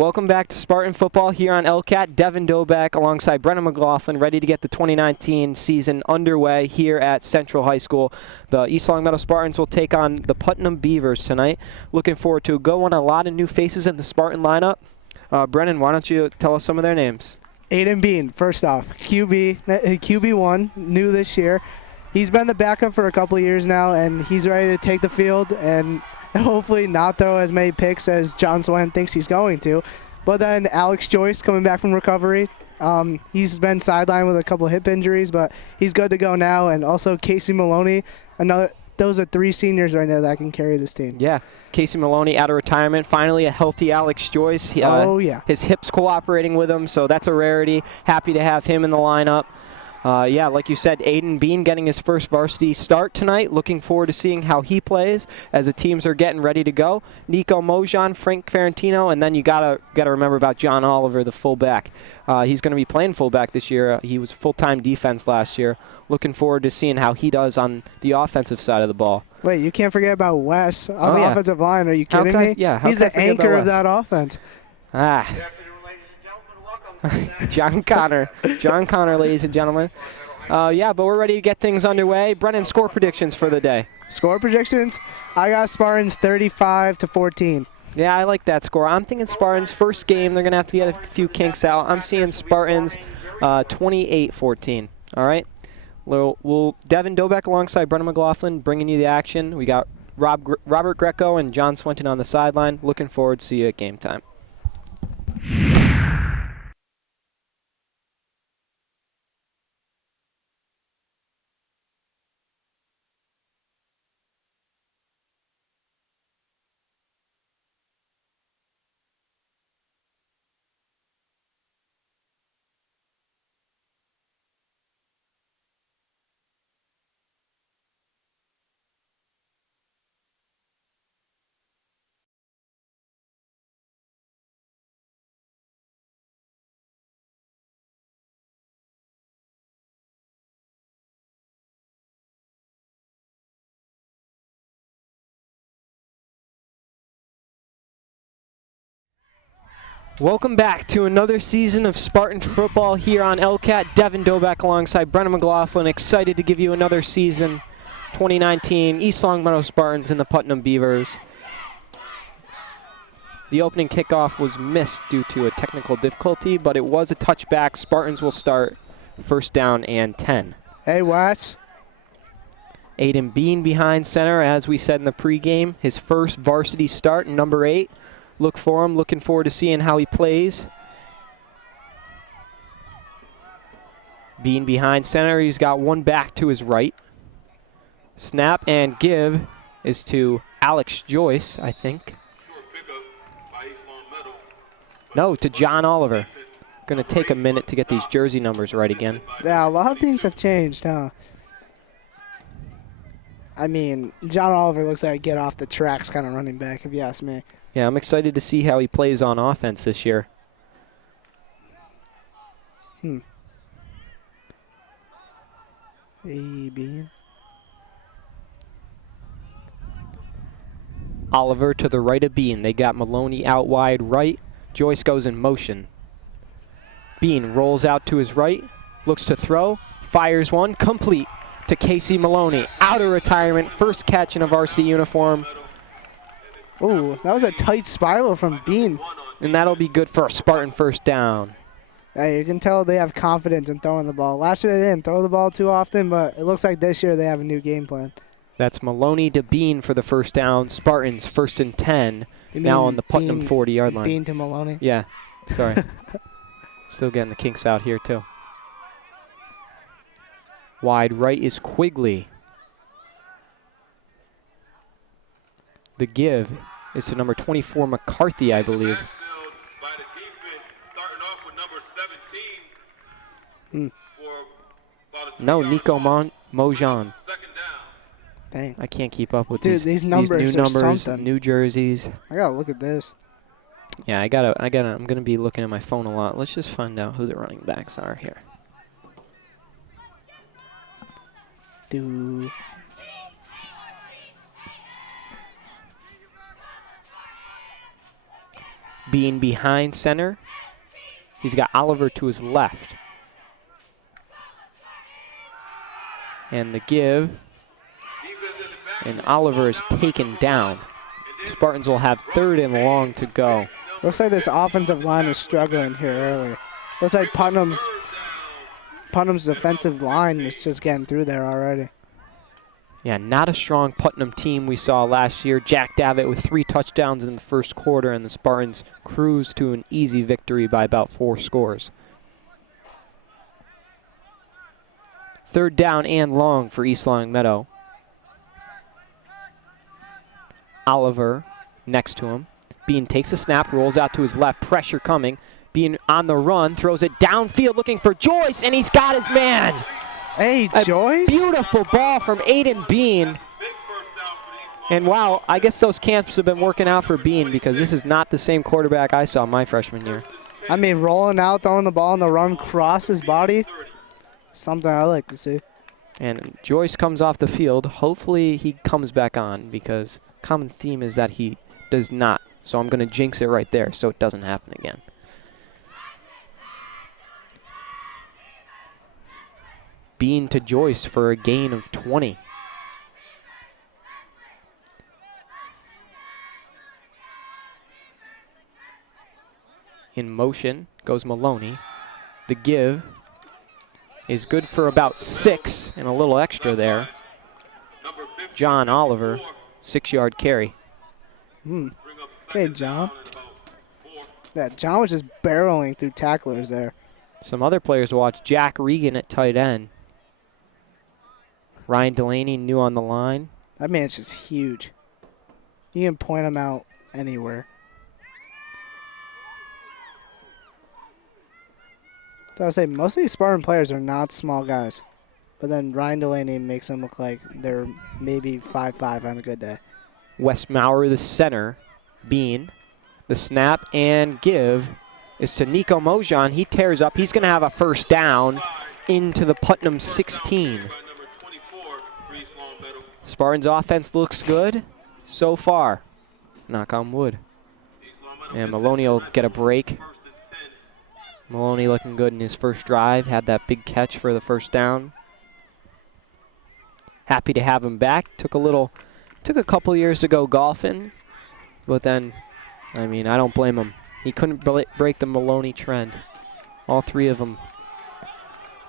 Welcome back to Spartan Football here on LCAT. Devin Doback alongside Brennan McLaughlin, ready to get the 2019 season underway here at Central High School. The East Long Meadow Spartans will take on the Putnam Beavers tonight. Looking forward to go on a lot of new faces in the Spartan lineup. Brennan, why don't you tell us some of their names? Aiden Bean, first off, QB1, new this year. He's been the backup for a couple years now, and he's ready to take the field and hopefully not throw as many picks as John Swen thinks he's going to. But then Alex Joyce coming back from recovery. He's been sidelined with a couple hip injuries, but he's good to go now. And also Casey Maloney, those are three seniors right now that can carry this team. Yeah, Casey Maloney out of retirement. Finally, a healthy Alex Joyce. His hips cooperating with him, so that's a rarity. Happy to have him in the lineup. Like you said, Aiden Bean getting his first varsity start tonight. Looking forward to seeing how he plays as the teams are getting ready to go. Nico Mojan, Frank Ferrantino, and then you gotta remember about John Oliver, the fullback. He's going to be playing fullback this year. He was full-time defense last year. Looking forward to seeing how he does on the offensive side of the ball. Wait, you can't forget about Wes on the offensive line. Are you kidding me? Yeah, he's the anchor of that offense. John Connor, ladies and gentlemen. But we're ready to get things underway. Brennan, score predictions for the day. Score predictions? I got Spartans 35-14. Yeah, I like that score. I'm thinking Spartans first game. They're going to have to get a few kinks out. I'm seeing Spartans 28-14. All right. We'll Devin Doback alongside Brennan McLaughlin bringing you the action. We got Robert Greco and John Swenton on the sideline. Looking forward to see you at game time. Welcome back to another season of Spartan Football here on LCAT. Devin Doback alongside Brennan McLaughlin. Excited to give you another season, 2019, East Long Meadow Spartans and the Putnam Beavers. The opening kickoff was missed due to a technical difficulty, but it was a touchback. Spartans will start first down and 10. Hey, Wes. Aiden Bean behind center, as we said in the pregame. His first varsity start, number 8. Look for him. Looking forward to seeing how he plays. Bean behind center. He's got one back to his right. Snap and give is to Alex Joyce, I think. No, to John Oliver. Going to take a minute to get these jersey numbers right again. Yeah, a lot of things have changed, huh? I mean, John Oliver looks like a get off the tracks kind of running back, if you ask me. Yeah, I'm excited to see how he plays on offense this year. Bean. Oliver to the right of Bean. They got Maloney out wide right. Joyce goes in motion. Bean rolls out to his right, looks to throw, fires one, complete to Casey Maloney. Out of retirement, first catch in a varsity uniform. Ooh, that was a tight spiral from Bean. And that'll be good for a Spartan first down. Hey, you can tell they have confidence in throwing the ball. Last year they didn't throw the ball too often, but it looks like this year they have a new game plan. That's Maloney to Bean for the first down. Spartans first and 10, now on the Putnam 40-yard line. Bean to Maloney? Yeah, sorry. Still getting the kinks out here, too. Wide right is Quigley. The give is to number 24, McCarthy, I believe. No, Nico Mojan. Dang. I can't keep up with these numbers, new are numbers, something. new jerseys. I gotta look at this. Yeah, I'm gonna be looking at my phone a lot. Let's just find out who the running backs are here. Bean behind center. He's got Oliver to his left. And the give. And Oliver is taken down. Spartans will have 3rd and long to go. Looks like this offensive line is struggling here early. Looks like Putnam's defensive line is just getting through there already. Yeah, not a strong Putnam team we saw last year. Jack Davitt with 3 touchdowns in the first quarter, and the Spartans cruised to an easy victory by about 4 scores. 3rd down and long for East Long Meadow. Oliver next to him. Bean takes a snap, rolls out to his left, pressure coming. Bean on the run, throws it downfield looking for Joyce, and he's got his man. Hey, Joyce. Beautiful ball from Aiden Bean. And wow, I guess those camps have been working out for Bean because this is not the same quarterback I saw my freshman year. I mean, rolling out, throwing the ball on the run, cross his body. Something I like to see. And Joyce comes off the field. Hopefully he comes back on because common theme is that he does not. So I'm going to jinx it right there so it doesn't happen again. Bean to Joyce for a gain of 20. In motion goes Maloney. The give is good for about 6 and a little extra there. John Oliver, 6-yard carry. Okay, John. Yeah, John was just barreling through tacklers there. Some other players to watch. Jack Regan at tight end. Ryan Delaney new on the line. That man's just huge. You can point him out anywhere. So I say most of these Spartan players are not small guys. But then Ryan Delaney makes them look like they're maybe 5'5" on a good day. Wes Maurer, the center. Bean. The snap and give is to Nico Mojan. He tears up. He's going to have a first down into the Putnam 16. Spartans offense looks good so far. Knock on wood. And Maloney will get a break. Maloney looking good in his first drive. Had that big catch for the first down. Happy to have him back. Took a couple years to go golfing. But then, I mean, I don't blame him. He couldn't break the Maloney trend. All 3 of them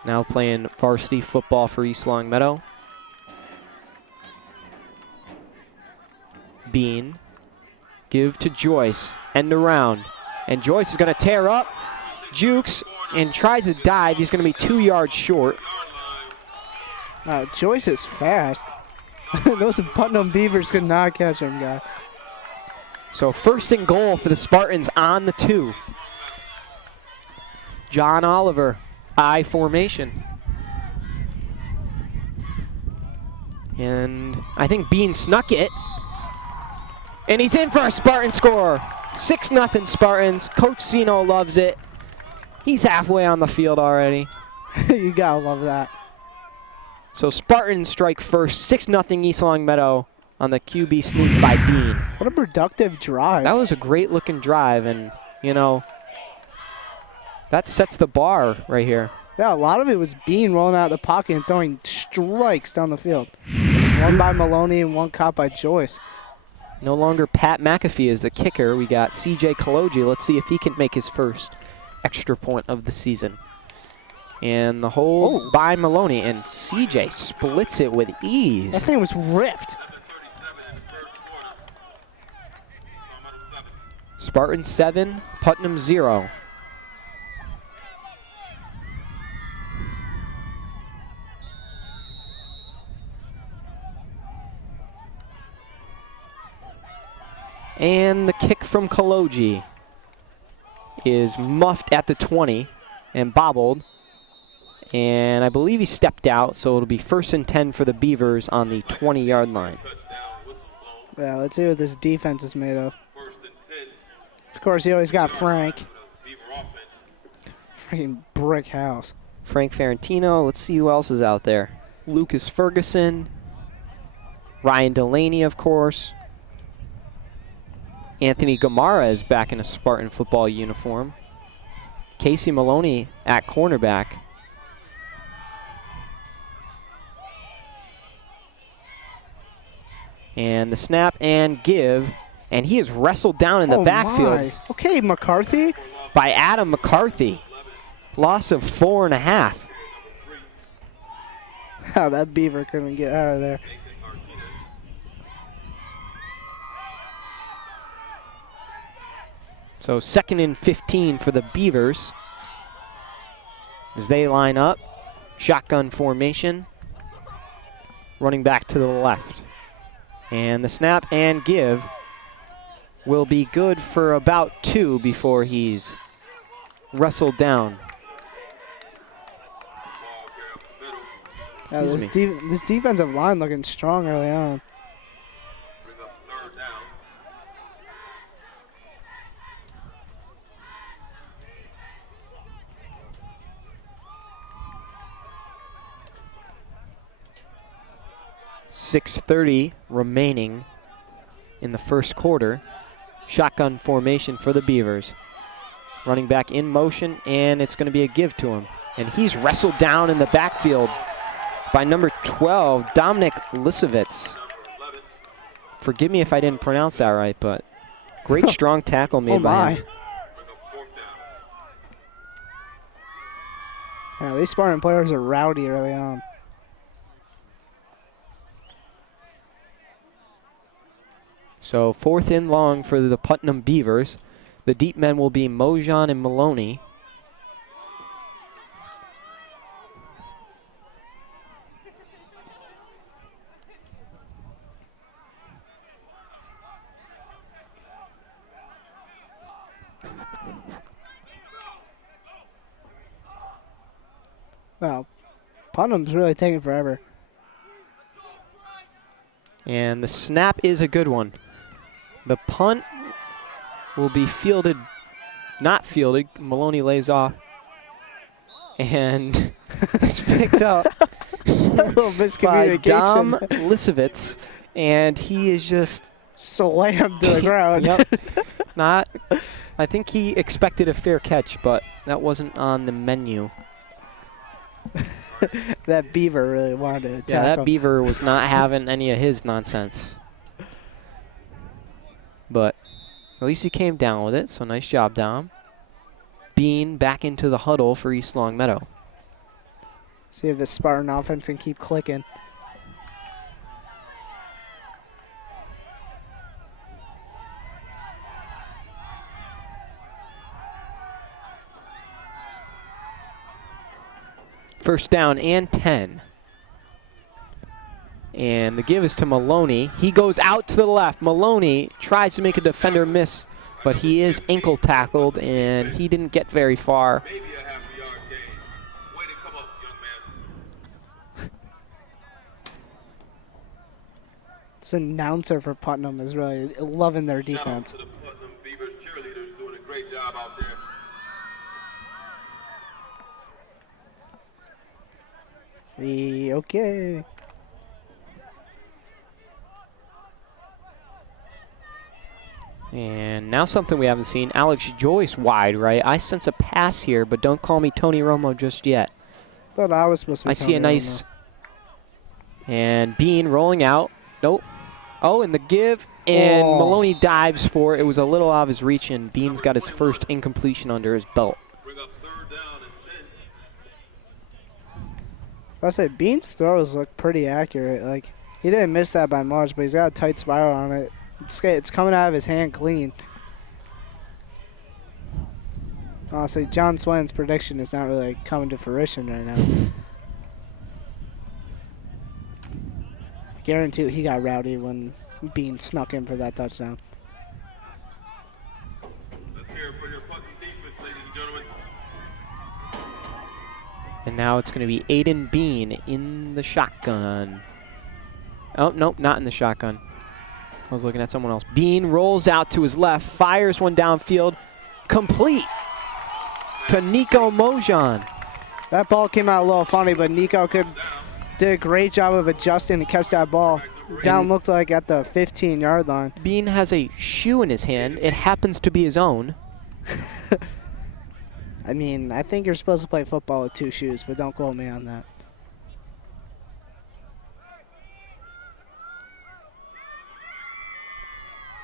now playing varsity football for East Long Meadow. Bean. Give to Joyce. End around. And Joyce is going to tear up. Jukes and tries to dive. He's going to be 2 yards short. Joyce is fast. Those Putnam Beavers could not catch him, guy. So 1st and goal for the Spartans on the 2. John Oliver, I formation. And I think Bean snuck it. And he's in for a Spartan score. 6-0 Spartans. Coach Zeno loves it. He's halfway on the field already. You gotta love that. So Spartans strike first. 6-0 East Long Meadow on the QB sneak by Bean. What a productive drive. That was a great looking drive, and you know, that sets the bar right here. Yeah, a lot of it was Bean rolling out of the pocket and throwing strikes down the field. One by Maloney and one caught by Joyce. No longer Pat McAfee is the kicker. We got CJ Kaloji. Let's see if he can make his first extra point of the season. And the hold by Maloney, and CJ splits it with ease. That thing was ripped. Spartan 7, Putnam 0. And the kick from Kaloji is muffed at the 20 and bobbled. And I believe he stepped out, so it'll be 1st and 10 for the Beavers on the 20-yard line. Yeah, let's see what this defense is made of. Of course, he always got Frank. Freaking brick house. Frank Ferrantino. Let's see who else is out there. Lucas Ferguson. Ryan Delaney, of course. Anthony Gamara is back in a Spartan football uniform. Casey Maloney at cornerback. And the snap and give. And he is wrestled down in the backfield. My. Okay, McCarthy. By Adam McCarthy. Loss of 4.5. Oh, that Beaver couldn't get out of there. So 2nd and 15 for the Beavers. As they line up. Shotgun formation. Running back to the left. And the snap and give will be good for about 2 before he's wrestled down. Yeah, this defensive line looking strong early on. .6:30 remaining in the first quarter. Shotgun formation for the Beavers. Running back in motion, and it's going to be a give to him. And he's wrestled down in the backfield by number 12, Dominic Lisovitz. Forgive me if I didn't pronounce that right, but great strong tackle made by him. Yeah, these Spartan players are rowdy early on. So 4th and long for the Putnam Beavers. The deep men will be Mojan and Maloney. Wow, Putnam's really taking forever. And the snap is a good one. The punt will be fielded, not fielded. Maloney lays off. And it's picked up A little by Dom miscommunication. Lisovitz. And he is just Slammed to the ground. Yep. I think he expected a fair catch, but that wasn't on the menu. That Beaver really wanted to attack Yeah, that him. Beaver was not having any of his nonsense. But at least he came down with it, so nice job, Dom. Bean back into the huddle for East Longmeadow. See if the Spartan offense can keep clicking. First down and 10. And the give is to Maloney. He goes out to the left. Maloney tries to make a defender miss, but he is ankle tackled, and he didn't get very far. Maybe a half-a-yard gain. Way to come up, young man. This announcer for Putnam is really loving their defense. Shout out to the Putnam Beavers cheerleaders doing a great job out there. Okay. And now something we haven't seen. Alex Joyce wide right. I sense a pass here, but don't call me Tony Romo just yet. Thought I was supposed to be I see a Tony nice... Romo. And Bean rolling out. Nope. Oh, and the give. And Maloney dives for it. It was a little out of his reach, and Bean's got his first incompletion under his belt. Bring up 3rd down and 10. I say Bean's throws look pretty accurate. Like, he didn't miss that by much, but he's got a tight spiral on it. It's coming out of his hand clean. Honestly, John Swen's prediction is not really coming to fruition right now. I guarantee he got rowdy when Bean snuck in for that touchdown. Let's hear it for your Putnam defense, ladies and gentlemen. And now it's going to be Aiden Bean in the shotgun. Oh, nope, not in the shotgun. I was looking at someone else. Bean rolls out to his left, fires one downfield, complete to Nico Mojan. That ball came out a little funny, but Nico did a great job of adjusting to catch that ball. Down looked like at the 15-yard line. Bean has a shoe in his hand. It happens to be his own. I mean, I think you're supposed to play football with 2 shoes, but don't quote me on that.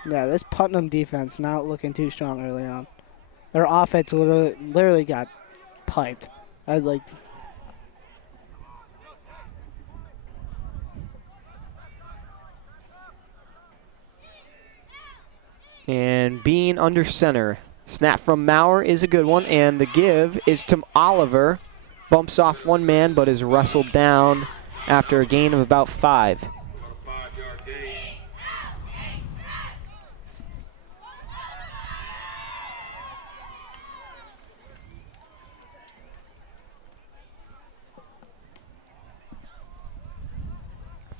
Yeah, this Putnam defense not looking too strong early on. Their offense literally got piped. And Bean under center. Snap from Maurer is a good one, and the give is to Oliver. Bumps off one man, but is wrestled down after a gain of about 5. 5-yard gain.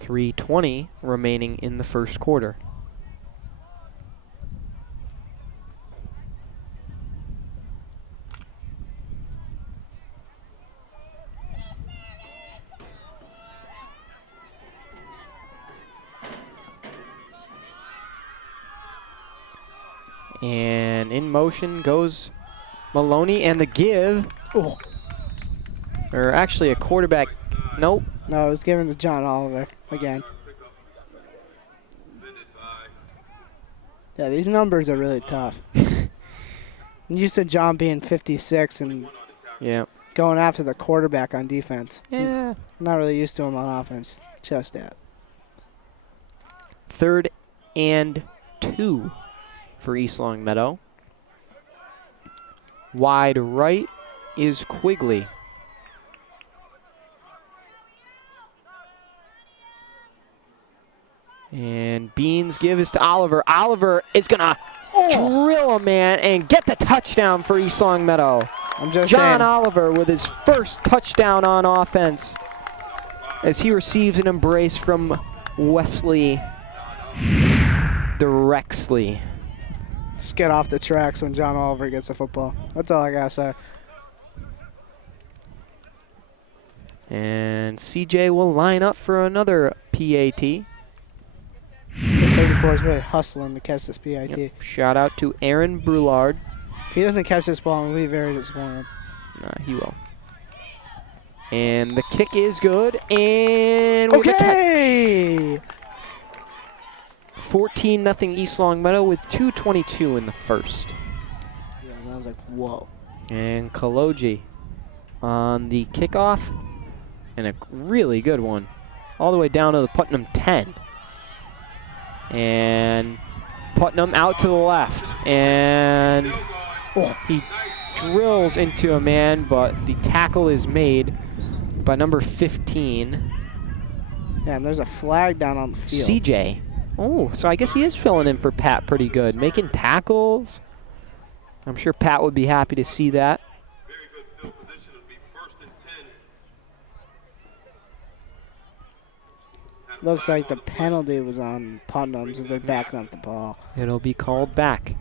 .320 remaining in the first quarter. And in motion goes Maloney, and the give. Oh. Or actually a quarterback. Nope. No, it was given to John Oliver again. Yeah, these numbers are really tough. You said John being 56 and going after the quarterback on defense. Yeah. Not really used to him on offense just yet. 3rd and 2 for East Longmeadow. Wide right is Quigley. And Bean's give is to Oliver. Oliver is going to drill a man and get the touchdown for East Longmeadow. I'm just John saying. Oliver with his first touchdown on offense as he receives an embrace from Wesley Drexley. Just get off the tracks when John Oliver gets the football. That's all I got to say. And CJ will line up for another PAT. The 34 is really hustling to catch this PIT. Yep. Shout out to Aaron Brulard. If he doesn't catch this ball, I'm going to be very disappointed. He will. And the kick is good. And we okay! 14-0 East Longmeadow with 2:22 in the first. Yeah, and I was like, whoa. And Kaloji on the kickoff. And a really good one. All the way down to the Putnam 10. And Putnam out to the left. And he drills into a man, but the tackle is made by number 15. Yeah, and there's a flag down on the field. CJ. Oh, so I guess he is filling in for Pat pretty good. Making tackles. I'm sure Pat would be happy to see that. Very good field position. It'll be 1st and 10. Looks like the penalty was on Putnam since they're backing up the ball. It'll be called back.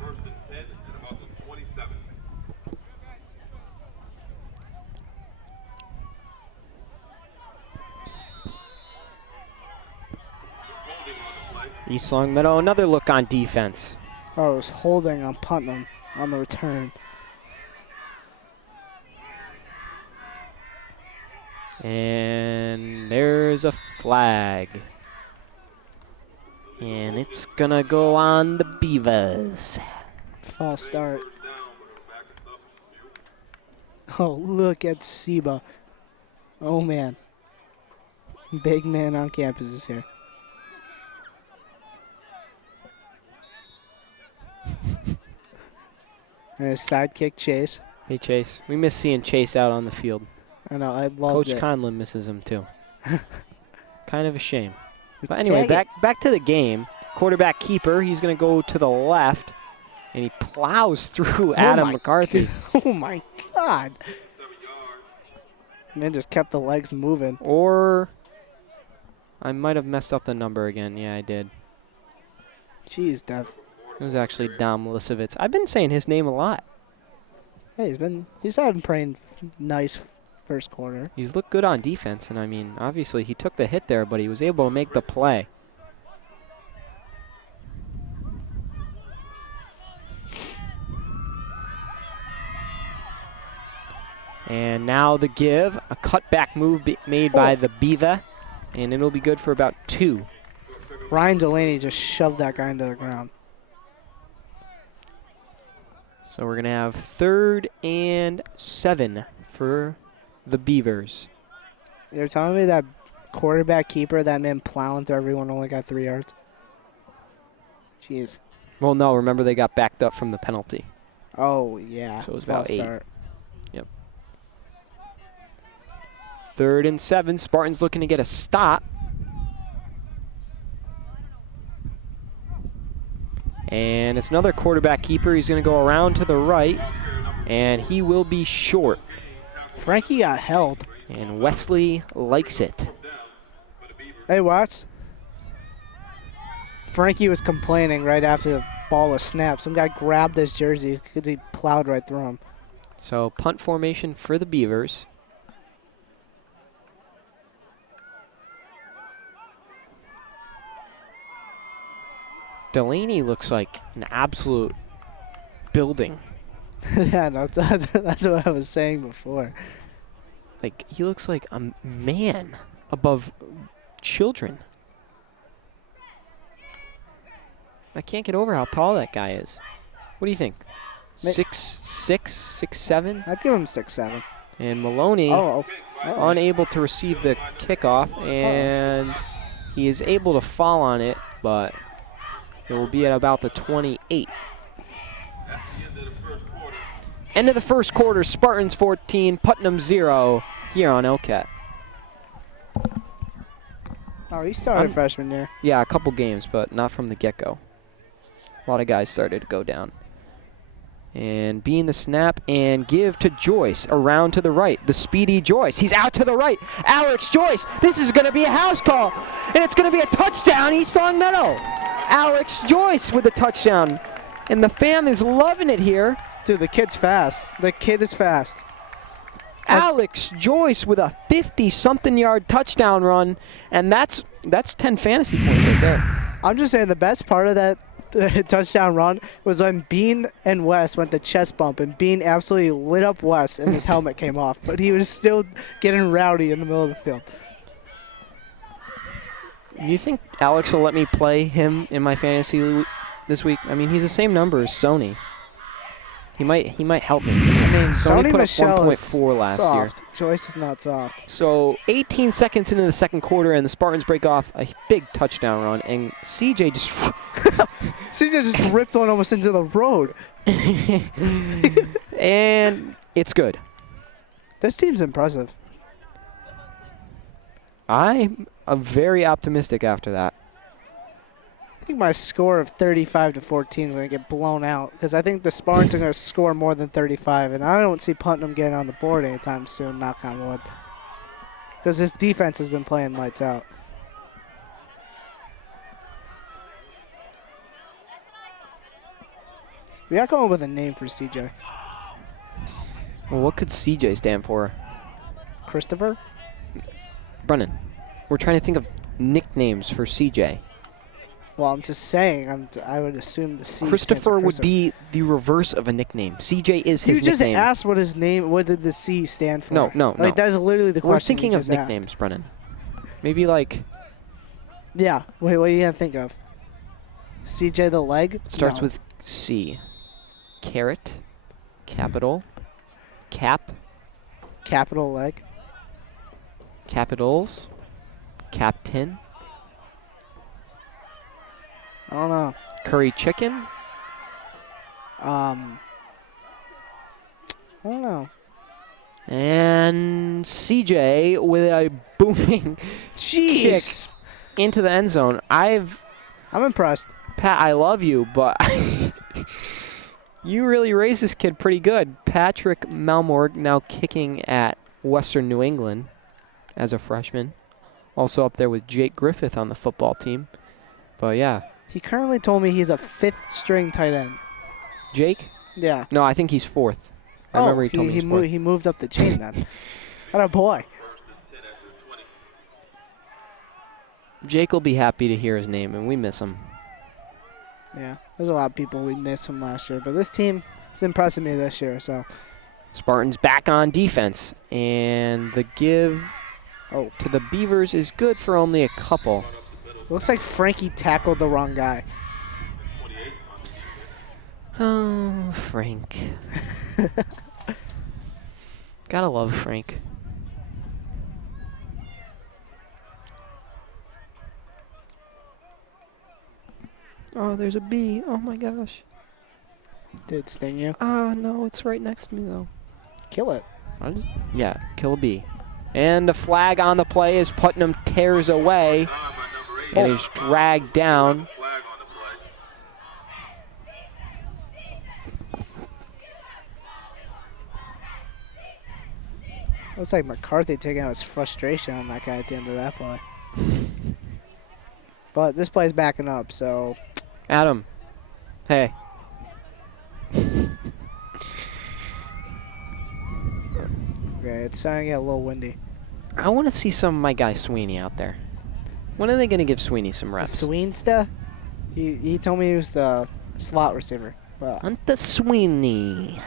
1st and 10 at about the 27. Holding on the play. East Longmeadow, another look on defense. Oh, it was holding on Putnam on the return. And there's a flag. And it's gonna go on the Beavers. False start. Oh, look at Seba. Oh, man. Big man on campus is here. And his sidekick, Chase. Hey, Chase. We miss seeing Chase out on the field. I know, I love Coach it. Conlon misses him, too. Kind of a shame. But anyway, back to the game. Quarterback keeper, he's going to go to the left. And he plows through Adam McCarthy. Oh, my God. And then just kept the legs moving. Or I might have messed up the number again. Yeah, I did. Jeez, Dev. It was actually Dom Lisovitz. I've been saying his name a lot. Hey, he's had been playing nice first quarter. He's looked good on defense, and I mean, obviously he took the hit there, but he was able to make the play. And now the give, a cutback move made by the Beaver, and it'll be good for about 2. Ryan Delaney just shoved that guy into the ground. So we're going to have 3rd and 7 for the Beavers. You're telling me that quarterback keeper, that man plowing through everyone, only got 3 yards? Jeez. Well, no, remember they got backed up from the penalty. Oh, yeah. So it was about 8. Start. Yep. 3rd and 7. Spartans looking to get a stop. And it's another quarterback keeper. He's going to go around to the right, and he will be short. Frankie got held. And Wesley likes it. Hey, Watts. Frankie was complaining right after the ball was snapped. Some guy grabbed his jersey because he plowed right through him. So punt formation for the Beavers. Delaney looks like an absolute building. Yeah, no, that's what I was saying before. Like, he looks like a man above children. I can't get over how tall that guy is. What do you think? 6'6", 6'7"? I'd give him 6'7". And Maloney unable to receive the kickoff, and he is able to fall on it, but it will be at about the 28. End of the first quarter, Spartans 14, Putnam 0 here on LCAT. Oh, he started freshman year. Yeah, a couple games, but not from the get-go. A lot of guys started to go down. And being the snap and give to Joyce around to the right. The speedy Joyce. He's out to the right. Alex Joyce. This is going to be a house call. And it's going to be a touchdown, East Long Meadow. Alex Joyce with a touchdown. And the fam is loving it here. Dude, the kid's fast. The kid is fast. Alex Joyce with a 50-something yard touchdown run. And that's 10 fantasy points right there. I'm just saying the best part of that touchdown run was when Bean and Wes went to chest bump, and Bean absolutely lit up Wes and his helmet came off, but he was still getting rowdy in the middle of the field. You think Alex will let me play him in my fantasy this week? I mean, he's the same number as Sony. He might help me. I mean, Sony put Michelle up 1.4 last soft. year. Joyce is not soft. So 18 seconds into the second quarter, and the Spartans break off a big touchdown run, and CJ just CJ just ripped one almost into the road. And it's good. This team's impressive. I'm very optimistic after that. I think my score of 35-14 is going to get blown out because I think the Spartans are going to score more than 35, and I don't see Putnam getting on the board anytime soon, knock on wood, because this defense has been playing lights out. We got to come up with a name for CJ. Well, what could CJ stand for? Christopher? Brennan, we're trying to think of nicknames for CJ. Well, I'm just saying, I would assume the C. Christopher would be the reverse of a nickname. CJ is his nickname. You just nickname. asked what his name, what did the C stand for? No. Like, that is literally the question. We're thinking of nicknames, asked. Brennan. Maybe like... Yeah. Wait, what are you going to think of? CJ the leg? It starts with C. Carrot. Capital. Cap. Capital leg. Capitals. Captain. I don't know. Curry chicken. I don't know. And CJ with a booming kick into the end zone. I'm impressed. Pat, I love you, but you really raised this kid pretty good. Patrick Malmorg now kicking at Western New England as a freshman. Also up there with Jake Griffith on the football team. But yeah. He currently told me he's a 5th string tight end. Jake? Yeah. No, I think he's 4th. I remember he told me he was 4th. He moved up the chain then. What a boy. Jake will be happy to hear his name, and we miss him. Yeah, there's a lot of people we missed from last year, but this team is impressing me this year. So Spartans back on defense, and the give to the Beavers is good for only a couple. Looks like Frankie tackled the wrong guy. Oh, Frank. Gotta love Frank. Oh, there's a bee. Oh my gosh. Did it sting you? No, it's right next to me though. Kill it. Yeah, kill a bee. And the flag on the play as Putnam tears away and is dragged down. Looks like McCarthy taking out his frustration on that guy at the end of that play. But this play's backing up, so. Adam, hey. Okay, it's starting to get a little windy. I want to see some of my guy Sweeney out there. When are they going to give Sweeney some reps? Sweensta? He told me he was the slot receiver. Hunter Sweeney.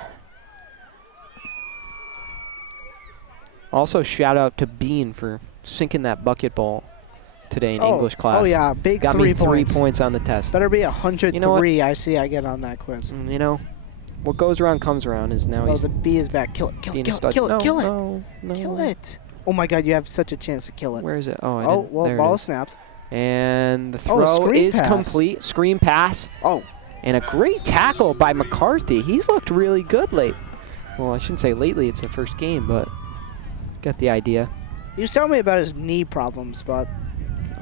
Also, shout out to Bean for sinking that bucket ball today in English class. Oh, yeah, big Got 3 me 3 points. points on the test. Better be 103, you know I see I get on that quiz. You know, what goes around comes around is now he's... the bee is back. Kill it, kill it, kill it, kill it. No. Kill it. Oh, my God, you have such a chance to kill it. Where is it? Ball snapped. And the throw is complete. Screen pass. And a great tackle by McCarthy. He's looked really good late. Well, I shouldn't say lately. It's the first game, but got the idea. You was telling me about his knee problems, but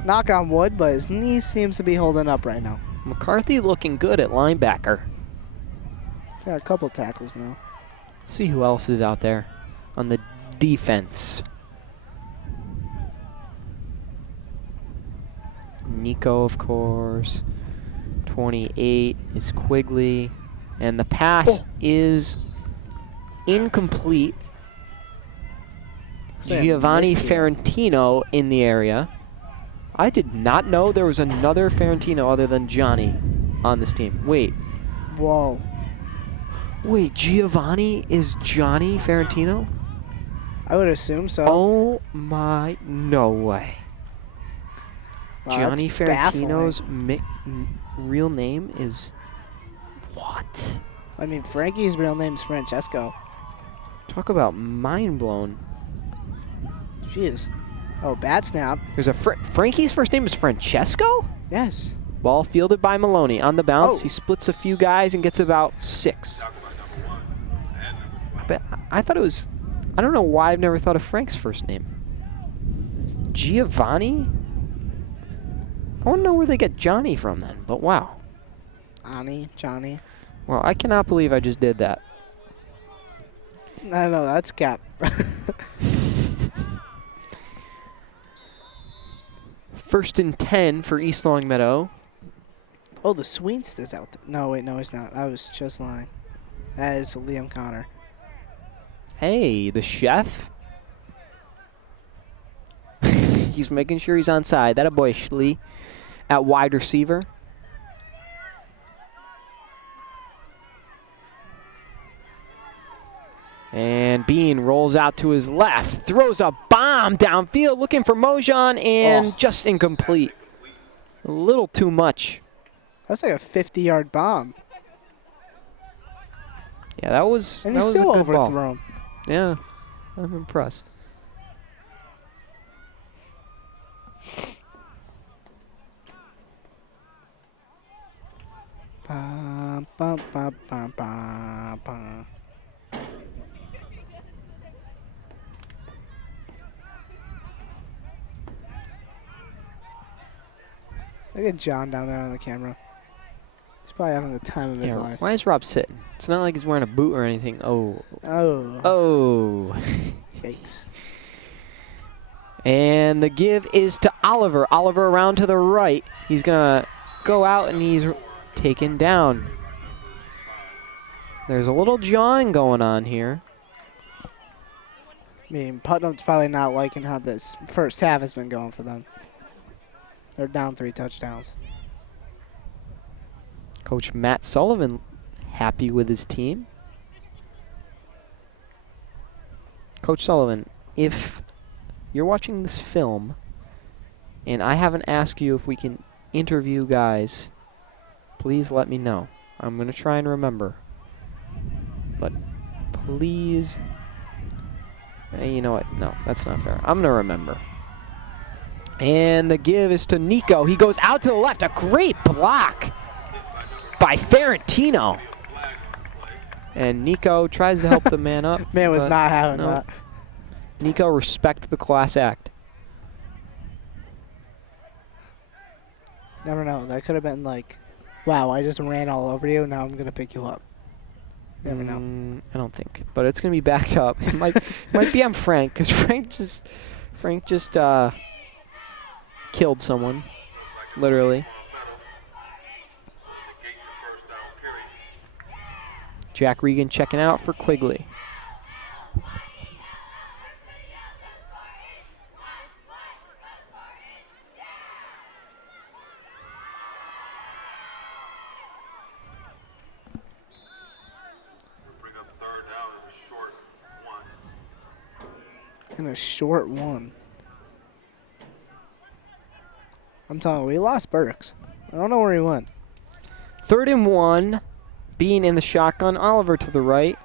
knock on wood, but his knee seems to be holding up right now. McCarthy looking good at linebacker. He's got a couple tackles now. See who else is out there on the defense. Nico, of course. 28 is Quigley. And the pass is incomplete. Giovanni Ferrantino in the area. I did not know there was another Ferrantino other than Johnny on this team. Wait. Whoa. Wait, Giovanni is Johnny Ferrantino? I would assume so. Oh my, no way. Wow, Johnny Ferrantino's real name is what? I mean, Frankie's real name's Francesco. Talk about mind blown. Jeez. Oh, bad snap. There's a Frankie's first name is Francesco? Yes. Ball fielded by Maloney. On the bounce, he splits a few guys and gets about 6. I thought it was, I don't know why I've never thought of Frank's first name. Giovanni? I want to know where they get Johnny from then, but wow. Johnny. Well, I cannot believe I just did that. I know, that's cap. First and 10 for East Longmeadow. Oh, the Sweenst is out there. No, wait, no, he's not. I was just lying. That is Liam Connor. Hey, the chef. He's making sure he's on side. That a boy, Schlee, at wide receiver. And Bean rolls out to his left, throws a bomb downfield, looking for Mojan, and just incomplete. A little too much. That's like a 50-yard bomb. Yeah, that was. And that he's was still a good ball. overthrown. Yeah, I'm impressed. Ba, ba, ba, ba, ba, ba. Look at John down there on the camera. He's probably having the time of his life. Why is Rob sitting? It's not like he's wearing a boot or anything. Oh. Yikes. And the give is to Oliver. Oliver around to the right. He's going to go out, and he's taken down. There's a little jawing going on here. I mean, Putnam's probably not liking how this first half has been going for them. They're down 3 touchdowns. Coach Matt Sullivan happy with his team. Coach Sullivan, if you're watching this film and I haven't asked you if we can interview guys, please let me know. I'm going to try and remember. But please, you know what? No, that's not fair. I'm going to remember. And the give is to Nico. He goes out to the left. A great block by Ferentino. And Nico tries to help the man up. Man was not having that. Nico, respect the class act. Never know. That could have been like, wow, I just ran all over you. Now I'm going to pick you up. Never know. I don't think. But it's going to be backed up. It might be on Frank, because Frank just killed someone, literally. Jack Regan checking out for Quigley. In a short one. I'm telling you, we lost Burks. I don't know where he went. 3rd and 1. Bean in the shotgun. Oliver to the right.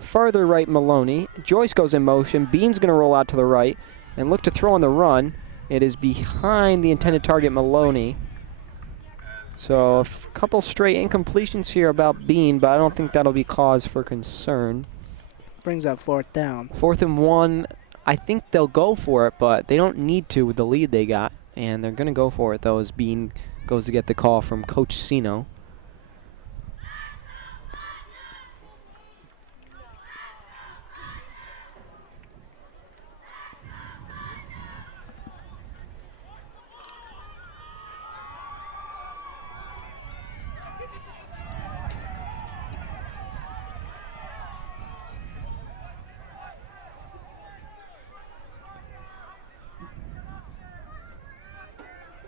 Farther right, Maloney. Joyce goes in motion. Bean's going to roll out to the right and look to throw on the run. It is behind the intended target, Maloney. So a couple straight incompletions here about Bean, but I don't think that'll be cause for concern. Brings up 4th down. 4th and 1. I think they'll go for it, but they don't need to with the lead they got. And they're going to go for it, though, as Bean goes to get the call from Coach Sino.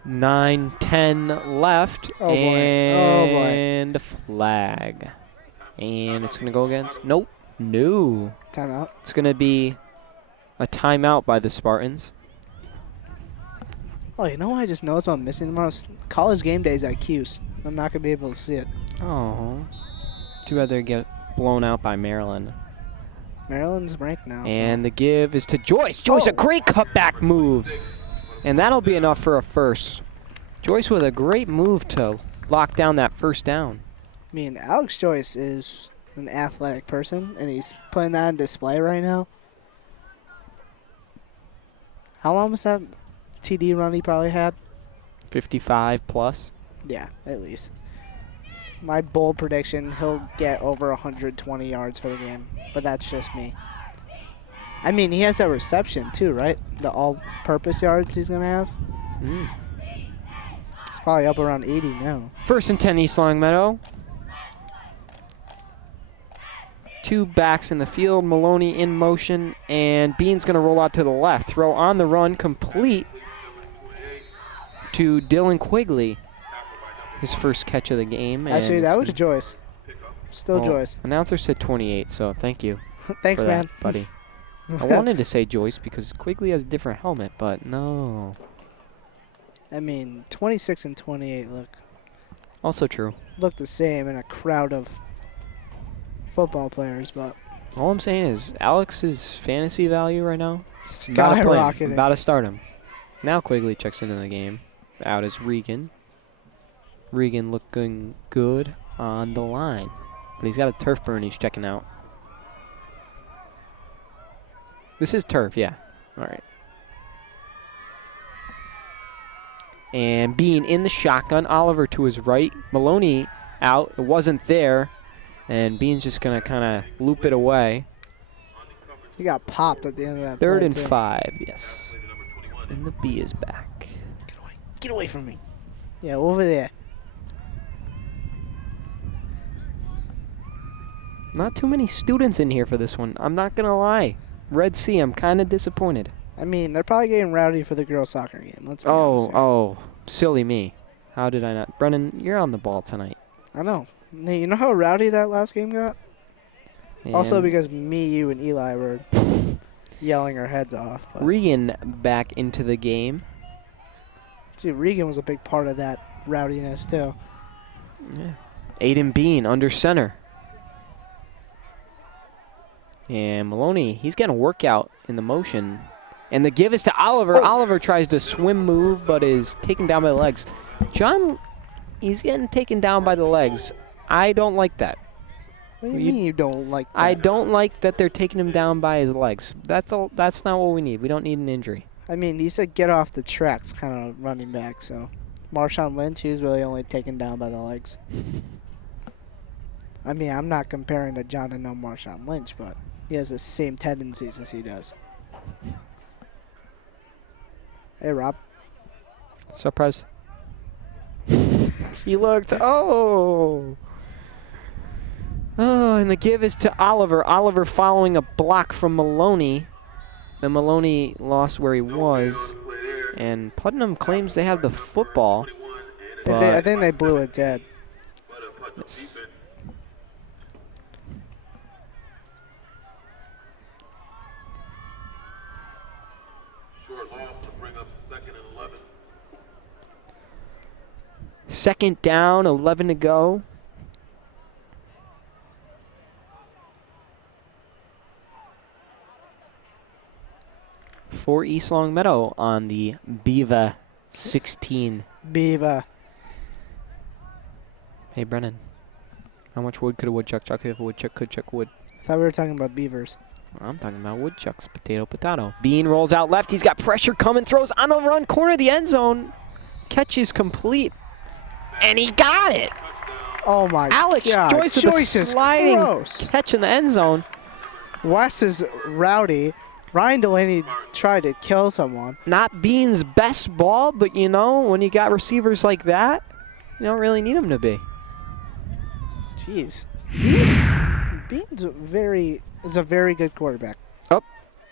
Nine, 10 left, Oh, boy. and a flag. And it's going to go against, nope, no. Timeout. It's going to be a timeout by the Spartans. Oh, you know what I just noticed I'm missing tomorrow? College game days at Cuse. I'm not going to be able to see it. Oh, too bad they get blown out by Maryland. Maryland's ranked now. And the give is to Joyce. Joyce, a great cutback move. And that'll be enough for a first. Joyce with a great move to lock down that first down. I mean, Alex Joyce is an athletic person, and he's putting that on display right now. How long was that TD run he probably had? 55 plus. Yeah, at least. My bold prediction, he'll get over 120 yards for the game, but that's just me. I mean, he has that reception too, right? The all-purpose yards he's going to have. It's probably up around 80 now. 1st and 10 East Longmeadow. 2 backs in the field. Maloney in motion, and Bean's going to roll out to the left. Throw on the run, complete to Dylan Quigley. His first catch of the game. Actually, that was Joyce. Still Joyce. Announcer said 28, so thank you. Thanks, for man. that, buddy. I wanted to say Joyce because Quigley has a different helmet, but no. I mean, 26 and 28 Also true. look the same in a crowd of football players, but All I'm saying is Alex's fantasy value right now, skyrocketing. about to start him. Now Quigley checks into the game. Out is Regan. Regan looking good on the line. But he's got a turf burn he's checking out. This is turf, yeah. All right. And Bean in the shotgun. Oliver to his right. Maloney out. It wasn't there. And Bean's just going to kind of loop it away. He got popped at the end of that 3rd play, and too. 5, yes. And the B is back. Get away from me. Yeah, over there. Not too many students in here for this one. I'm not going to lie. Red Sea, I'm kind of disappointed. I mean, they're probably getting rowdy for the girls' soccer game. Let's be honest here. Oh, silly me. How did I not? Brennan, you're on the ball tonight. I know. You know how rowdy that last game got? And Also because me, you, and Eli were yelling our heads off. But Regan back into the game. see, Regan was a big part of that rowdiness, too. Yeah. Aiden Bean under center. And Maloney, he's getting a workout in the motion. And the give is to Oliver. Oh. Oliver tries to swim move, but is taken down by the legs. John, he's getting taken down by the legs. I don't like that. What do you mean you don't like that? I don't like that they're taking him down by his legs. That's not what we need. We don't need an injury. I mean, he said get off the tracks kind of running back, so. Marshawn Lynch, he's really only taken down by the legs. I mean, I'm not comparing to John to no Marshawn Lynch, but he has the same tendencies as he does. Hey, Rob. Surprise. He looked, oh, and the give is to Oliver. Oliver following a block from Maloney. Then Maloney lost where he was. And Putnam claims they have the football. I think they blew it dead. Yes. Short loss to bring up 2nd and 11. Second down, 11 to go. For East Long Meadow on the Beaver 16. Beaver. Hey, Brennan. How much wood could a woodchuck chuck if a woodchuck could chuck wood? I thought we were talking about beavers. I'm talking about woodchucks. Potato, potato. Bean rolls out left. He's got pressure coming. Throws on the run. Corner of the end zone. Catch is complete. And he got it. Oh, my Alex God. Joyce with a sliding gross. catch in the end zone. Wes is rowdy. Ryan Delaney tried to kill someone. Not Bean's best ball, but, you know, when you got receivers like that, you don't really need them to be. Jeez. Bean's a very good quarterback. Oh,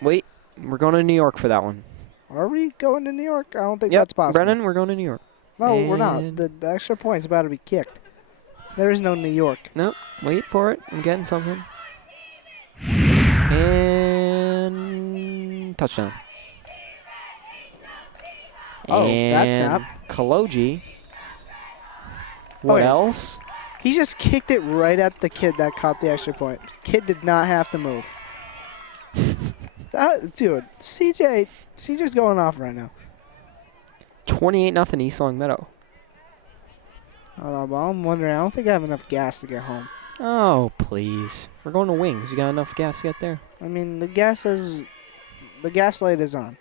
wait. We're going to New York for that one. Are we going to New York? I don't think Yep, that's possible. Brennan, we're going to New York. No, we're not. The extra point's about to be kicked. There is no New York. Nope. Wait for it. I'm getting something. And touchdown. Oh, and that snap. Kaloji. What yeah. else? He just kicked it right at the kid that caught the extra point. Kid did not have to move. Dude, CJ's going off right now. 28-0 East Long Meadow. I don't know, but I'm wondering. I don't think I have enough gas to get home. Oh, please. We're going to Wings. You got enough gas to get there? I mean, the gas light is on.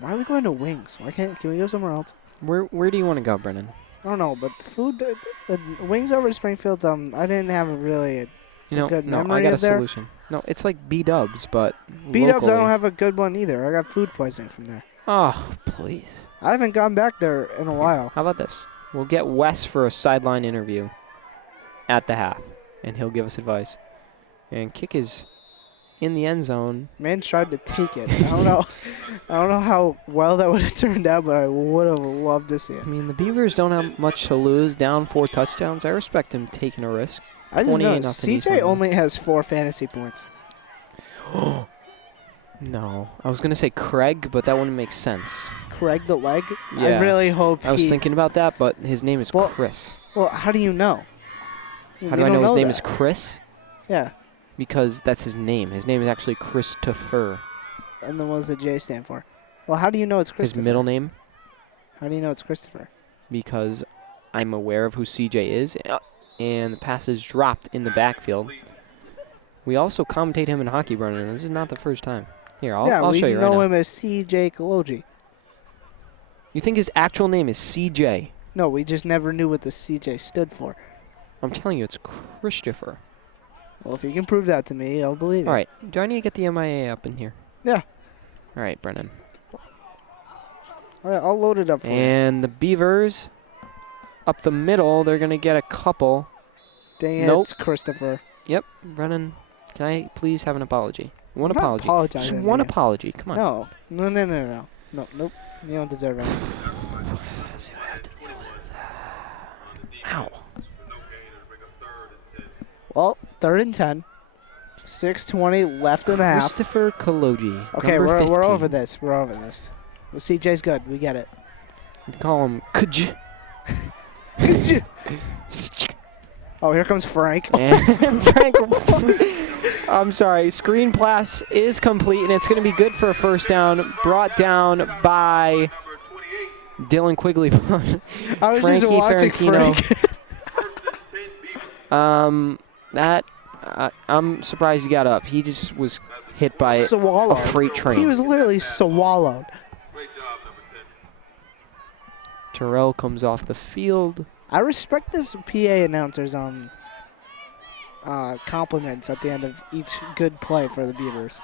Why are we going to Wings? Can we go somewhere else? Where do you want to go, Brennan? I don't know, but food, the Wings over to Springfield, I didn't have a good memory I got a of there. solution. No, it's like B-Dubs, but B-Dubs, I locally. don't have a good one either. I got food poisoning from there. Oh, please. I haven't gone back there in a while. How about this? We'll get Wes for a sideline interview at the half, and he'll give us advice. And kick is in the end zone. Man tried to take it. I don't know how well that would have turned out, but I would have loved to see it. I mean, the Beavers don't have much to lose. Down 4 touchdowns. I respect him taking a risk. I just know 28-0 East CJ Long. only has 4 fantasy points. No. I was going to say Craig, but that wouldn't make sense. Craig the leg? Yeah. I really hope I was thinking about that, but his name is Chris. Well, how do you know? How do I know his name is Chris? Yeah. Because that's his name. His name is actually Christopher. And then what does the J stand for? Well, how do you know it's Christopher? His middle name? How do you know it's Christopher? Because I'm aware of who CJ is, and the pass is dropped in the backfield. We also commentate him in hockey, Brennan. This is not the first time. Here, I'll show you right now. we know him as CJ Kaloji. You think his actual name is CJ? No, we just never knew what the CJ stood for. I'm telling you, it's Christopher. Well, if you can prove that to me, I'll believe it. All right. Do I need to get the MIA up in here? Yeah. All right, Brennan. All right, I'll load it up for you. And the Beavers, up the middle, they're going to get a couple. Dang it, Nope. it's Christopher. Yep. Brennan, can I please have an apology? One I'm not apology. apologizing Just to one you. apology. Come on. No. No, nope. You don't deserve it. Let's see what I have to deal with. Ow. Well, 3rd and 10. 6:20 left in the half. Christopher Kaloji. Okay, number we're 15. over this. We're over this. Well, CJ's good. We get it. You can call him Kaj. Oh, here comes Frank. And Frank, I'm sorry. Screen pass is complete, and it's going to be good for a first down. Brought down by Dylan Quigley. I was just watching Frank. I'm surprised he got up. He just was hit by a freight train. He was literally swallowed. Terrell comes off the field. I respect this PA announcer's compliments at the end of each good play for the Beavers.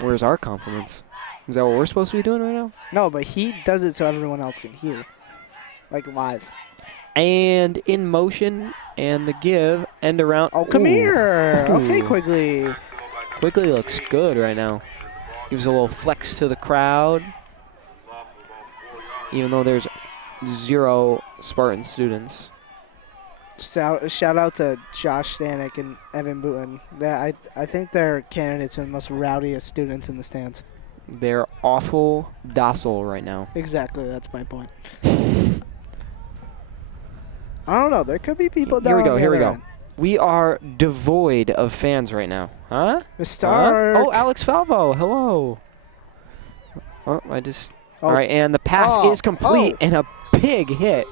Where's our compliments? Is that what we're supposed to be doing right now? No, but he does it so everyone else can hear, like live. And in motion, and the give, end around. Oh, come here. Okay, Quigley. Quigley looks good right now. Gives a little flex to the crowd. Even though there's 0 Spartan students. Shout out to Josh Stanek and Evan Booten. I think they're candidates for the most rowdiest students in the stands. They're awful docile right now. Exactly, that's my point. I don't know. There could be people down Here we go. end. We are devoid of fans right now. Huh? Stark. Oh, Alex Falvo. Hello. Oh, all right, and the pass is complete, and a big hit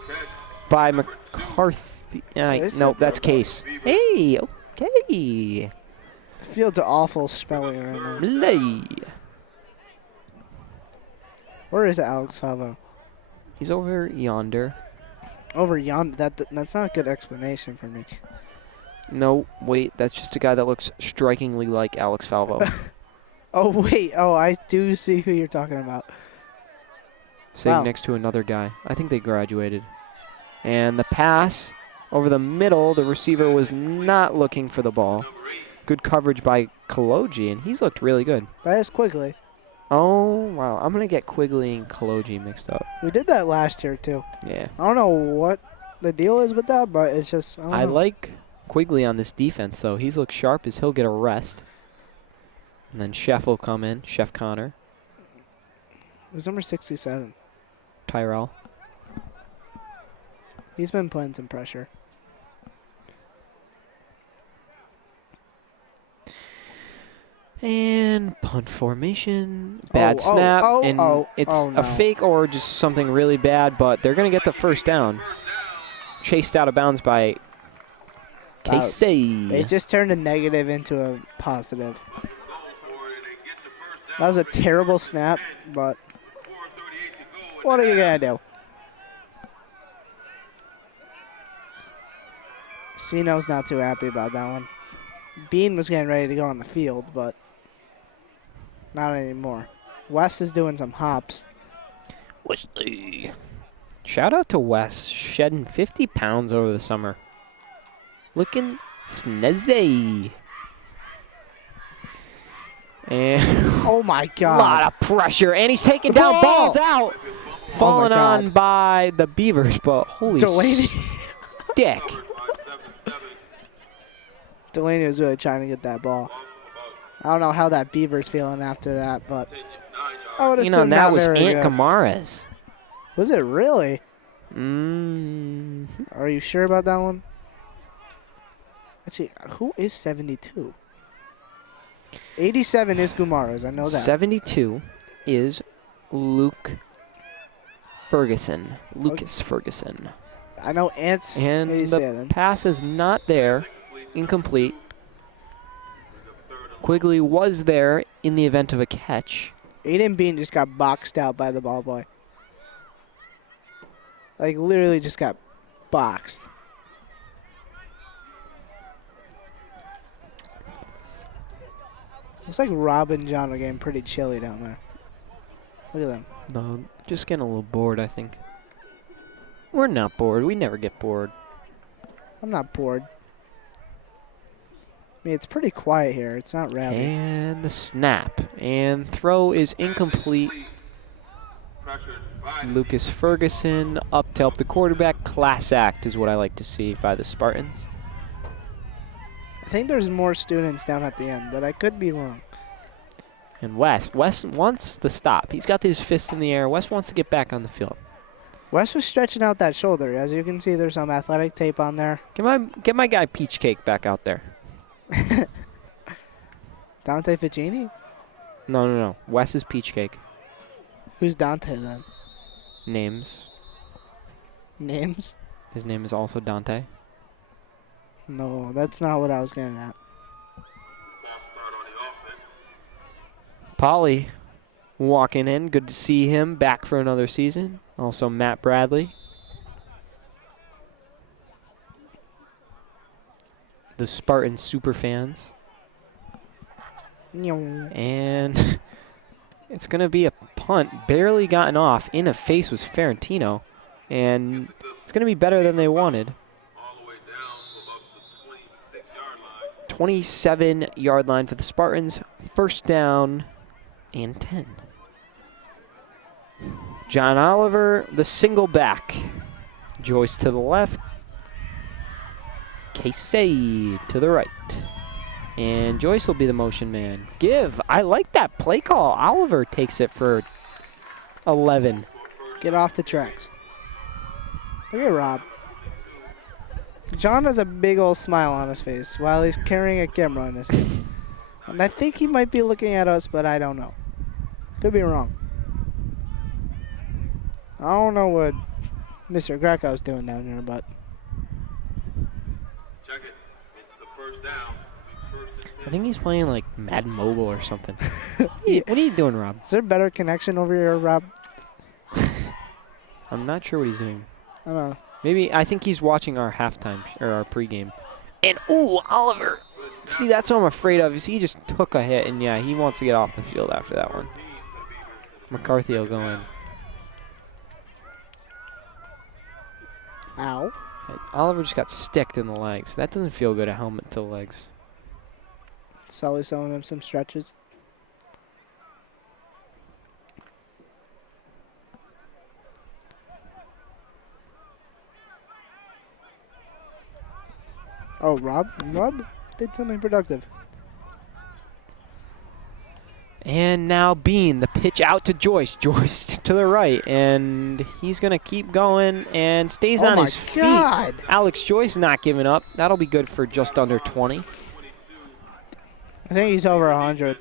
by McCarthy. Nope, that's Case. Hey, okay. The field's an awful spelling right now. Play. Where is Alex Falvo? He's over yonder. Over yonder. That's not a good explanation for me. No, wait, that's just a guy that looks strikingly like Alex Falvo. Oh, wait. Oh, I do see who you're talking about. Sitting next to another guy. I think they graduated. And the pass over the middle, the receiver was not looking for the ball. Good coverage by Kaloji, and he's looked really good. That is Quigley. Oh, wow. I'm going to get Quigley and Kaloji mixed up. We did that last year, too. Yeah. I don't know what the deal is with that, but it's just, I like Quigley on this defense, though. He's looked sharp as he'll get a rest. And then Chef will come in, Chef Connor. Who's number 67? Tyrell. He's been putting some pressure. And punt formation. Bad snap. It's a fake or just something really bad, but they're going to get the first down. Chased out of bounds by Casey. It just turned a negative into a positive. That was a terrible snap, but what are you going to do? Sino's not too happy about that one. Bean was getting ready to go on the field, but not anymore. Wes is doing some hops. Wesley. Shout out to Wes, shedding 50 pounds over the summer. Looking snazzy. And oh my God. A lot of pressure, and he's taking down balls out. Falling on by the Beavers, but holy stick. Delaney was really trying to get that ball. I don't know how that Beaver's feeling after that, but I would assume that was Aunt good. Kamara's. Was it really? Mm-hmm. Are you sure about that one? Actually, who is 72? 87 is Gumara's. I know that. 72 is Luke Ferguson. Lucas Ferguson. I know Ant's and 87. The pass is not there. Incomplete. Quigley was there in the event of a catch. Aiden Bean just got boxed out by the ball boy. Like, literally just got boxed. Looks like Rob and John are getting pretty chilly down there. Look at them. No, just getting a little bored, I think. We're not bored. We never get bored. I'm not bored. I mean, it's pretty quiet here. It's not rowdy. And the snap. And throw is incomplete. Lucas Ferguson up to help the quarterback. Class act is what I like to see by the Spartans. I think there's more students down at the end, but I could be wrong. And West wants the stop. He's got his fist in the air. West wants to get back on the field. West was stretching out that shoulder. As you can see, there's some athletic tape on there. Get my guy Peach Cake back out there. Dante Ficini? No. Wes is Peach Cake. Who's Dante then? Names. Names? His name is also Dante. No, that's not what I was getting at. Polly walking in. Good to see him back for another season. Also Matt Bradley. The Spartan super fans. And it's going to be a punt. Barely gotten off. In a face was Ferentino. And it's going to be better than they wanted. 27-yard line for the Spartans. First down and 10. John Oliver, the single back. Joyce to the left. Casey to the right. And Joyce will be the motion man. Give. I like that play call. Oliver takes it for 11. Get off the tracks. Look at Rob. John has a big old smile on his face while he's carrying a camera in his hands. And I think he might be looking at us, but I don't know. Could be wrong. I don't know what Mr. Greco's doing down here, but... Check it. It's the first down. I think he's playing like Madden Mobile or something. What are you doing, Rob? Is there better connection over here, Rob? I'm not sure what he's doing. I don't know. Maybe I think he's watching our halftime or our pregame. And ooh, Oliver. See, that's what I'm afraid of. Is he just took a hit, and yeah, he wants to get off the field after that one. McCarthy will go in. Ow. Oliver just got sticked in the legs. That doesn't feel good, a helmet to the legs. Sully's showing him some stretches. Oh, Rob did something productive. And now Bean, the pitch out to Joyce. Joyce to the right, and he's going to keep going and stays on his feet. God. Alex Joyce not giving up. That'll be good for just under 20. I think he's over 100.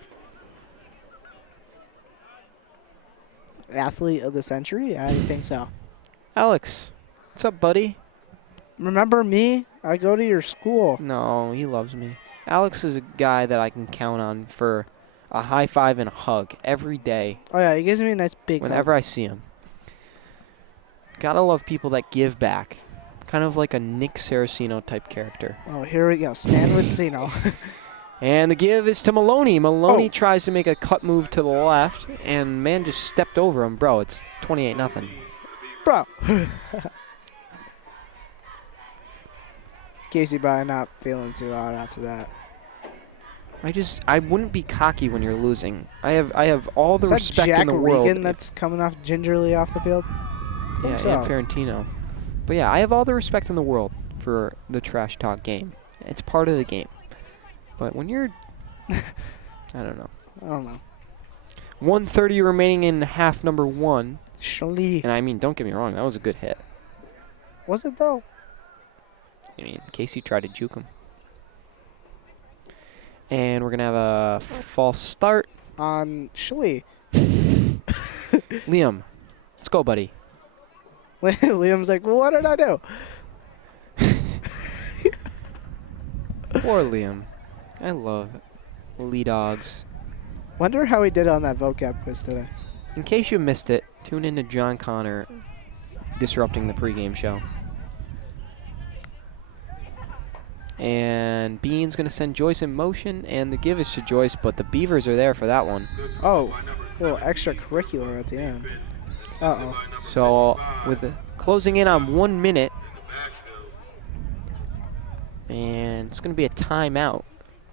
Athlete of the century? I think so. Alex, what's up, buddy? Remember me? I go to your school. No, he loves me. Alex is a guy that I can count on for a high five and a hug every day. Oh, yeah, he gives me a nice big whenever hug. I see him. Gotta love people that give back. Kind of like a Nick Saraceno type character. Oh, here we go. Stan Rizzino. And the give is to Maloney. Maloney tries to make a cut move to the left, and man just stepped over him. Bro, it's 28-0. Bro. Casey probably not feeling too hot after that. I wouldn't be cocky when you're losing. I have all the respect Jack in the world. Regan that's coming off gingerly off the field? I think so. Yeah, Ferentino. But yeah, I have all the respect in the world for the trash talk game. It's part of the game. But when you're, I don't know. 1:30 remaining in half number one. And I mean, don't get me wrong, that was a good hit. Was it though? I mean, Casey tried to juke him. And we're going to have a false start. On Schlee. Liam, let's go, buddy. Liam's like, well, what did I do? Poor Liam. I love Lee Dogs. Wonder how he did on that vocab quiz today. In case you missed it, tune in to John Connor disrupting the pregame show. And Bean's going to send Joyce in motion, and the give is to Joyce, but the Beavers are there for that one. Oh, a little extracurricular at the end. Uh-oh. So with the closing in on 1 minute, and it's going to be a timeout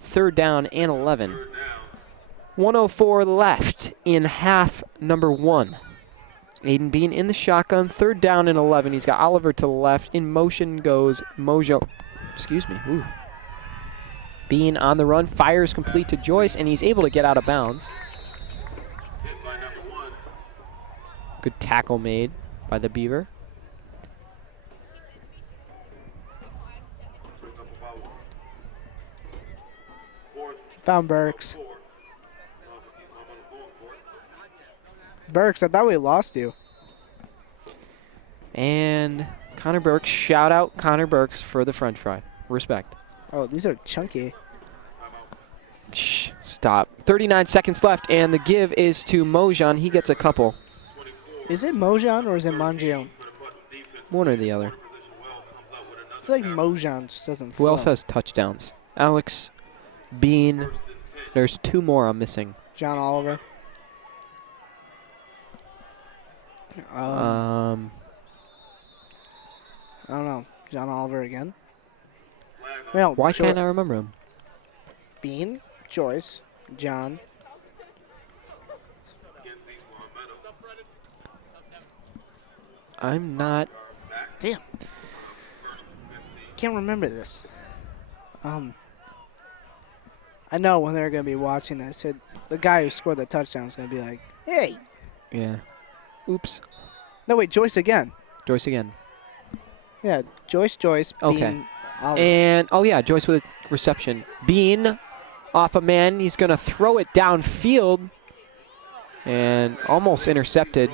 3rd down and 11. 1:04 left in half number 1. Aiden Bean in the shotgun, 3rd down and 11. He's got Oliver to the left. In motion goes Mojo. Excuse me. Ooh. Bean on the run, fires complete to Joyce, and he's able to get out of bounds. Good tackle made by the Beaver. Found Burks. Burks, I thought we lost you. And Connor Burks, shout out Connor Burks for the french fry. Respect. Oh, these are chunky. Shh, stop. 39 seconds left, and the give is to Mojan. He gets a couple. Is it Mojan or is it Mangione? One or the other. I feel like Mojan just doesn't Who flow. else has touchdowns? Alex, Bean. There's 2 more I'm missing. John Oliver. I don't know. John Oliver again? No, Why can't I remember him? Bean, Joyce, John. I'm not. Damn. Can't remember this. I know when they're going to be watching this, so the guy who scored the touchdown is going to be like, hey. Yeah. Oops. No, wait, Joyce again. Joyce again. Yeah, Joyce, Okay. Bean, Oliver. And, oh yeah, Joyce with a reception. Bean off a man. He's going to throw it downfield. And almost intercepted.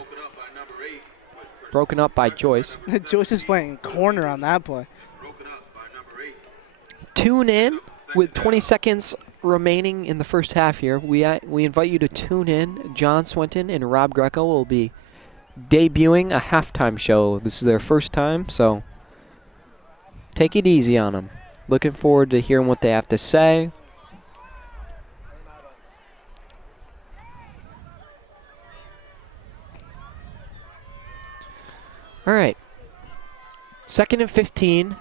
Broken up by Joyce. Joyce is playing corner on that play. Tune in with 20 seconds remaining in the first half here. We invite you to tune in. John Swinton and Rob Greco will be debuting a halftime show. This is their first time, so take it easy on them. Looking forward to hearing what they have to say. All right. 2nd and 15.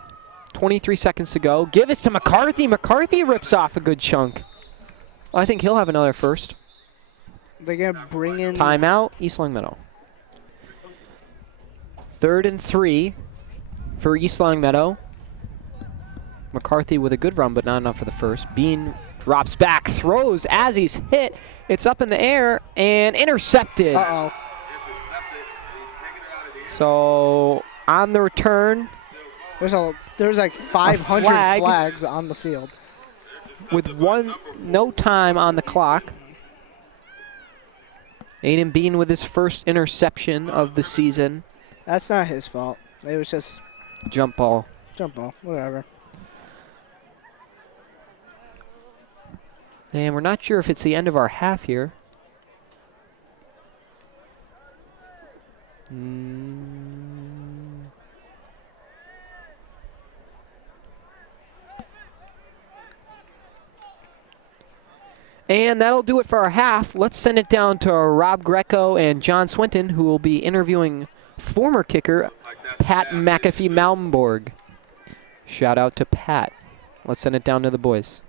23 seconds to go. Give us to McCarthy. McCarthy rips off a good chunk. I think he'll have another first. They're going to bring in... Timeout, East Long Meadow. 3rd and 3 for East Long Meadow. McCarthy with a good run, but not enough for the first. Bean drops back, throws as he's hit. It's up in the air and intercepted. Uh-oh. So on the return, there's like 500 flags on the field. With no time on the clock. Aiden Bean with his first interception of the season. That's not his fault. It was just jump ball, whatever. And we're not sure if it's the end of our half here. And that'll do it for our half. Let's send it down to Rob Greco and John Swinton, who will be interviewing former kicker Pat McAfee Malmborg. Shout out to Pat. Let's send it down to the boys.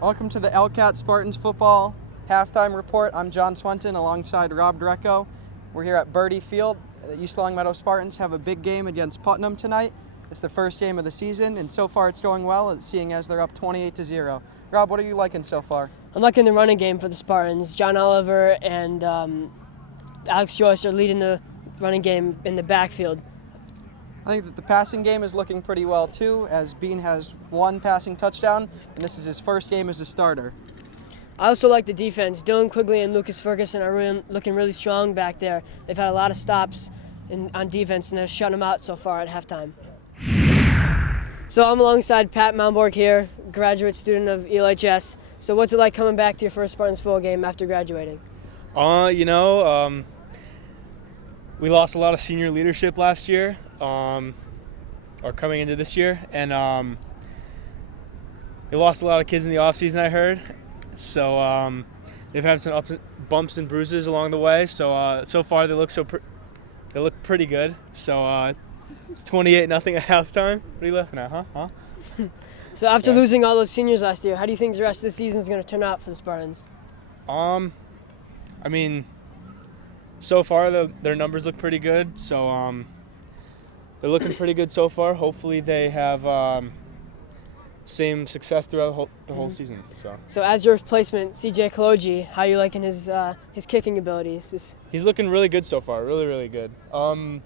Welcome to the LCAT Spartans football halftime report. I'm John Swinton alongside Rob Greco. We're here at Birdie Field. The East Long Meadow Spartans have a big game against Putnam tonight. It's the first game of the season, and so far it's going well, seeing as they're up 28-0. Rob, what are you liking so far? I'm liking the running game for the Spartans. John Oliver and Alex Joyce are leading the running game in the backfield. I think that the passing game is looking pretty well too, as Bean has 1 passing touchdown, and this is his first game as a starter. I also like the defense. Dylan Quigley and Lucas Ferguson are looking really strong back there. They've had a lot of stops on defense, and they're shutting them out so far at halftime. So I'm alongside Pat Malmborg here, graduate student of ELHS. So what's it like coming back to your first Spartans football game after graduating? We lost a lot of senior leadership last year, or coming into this year, and they lost a lot of kids in the offseason, I heard. So they've had some bumps and bruises along the way. So so far they look pretty good. So it's 28-0 at halftime. What are you laughing at, huh? So after losing all those seniors last year, how do you think the rest of the season is going to turn out for the Spartans? I mean, so far their numbers look pretty good. So they're looking pretty good so far. Hopefully they have same success throughout the whole season. So as your replacement, CJ Kaloji, how are you liking his kicking abilities? He's looking really good so far. Really, really good.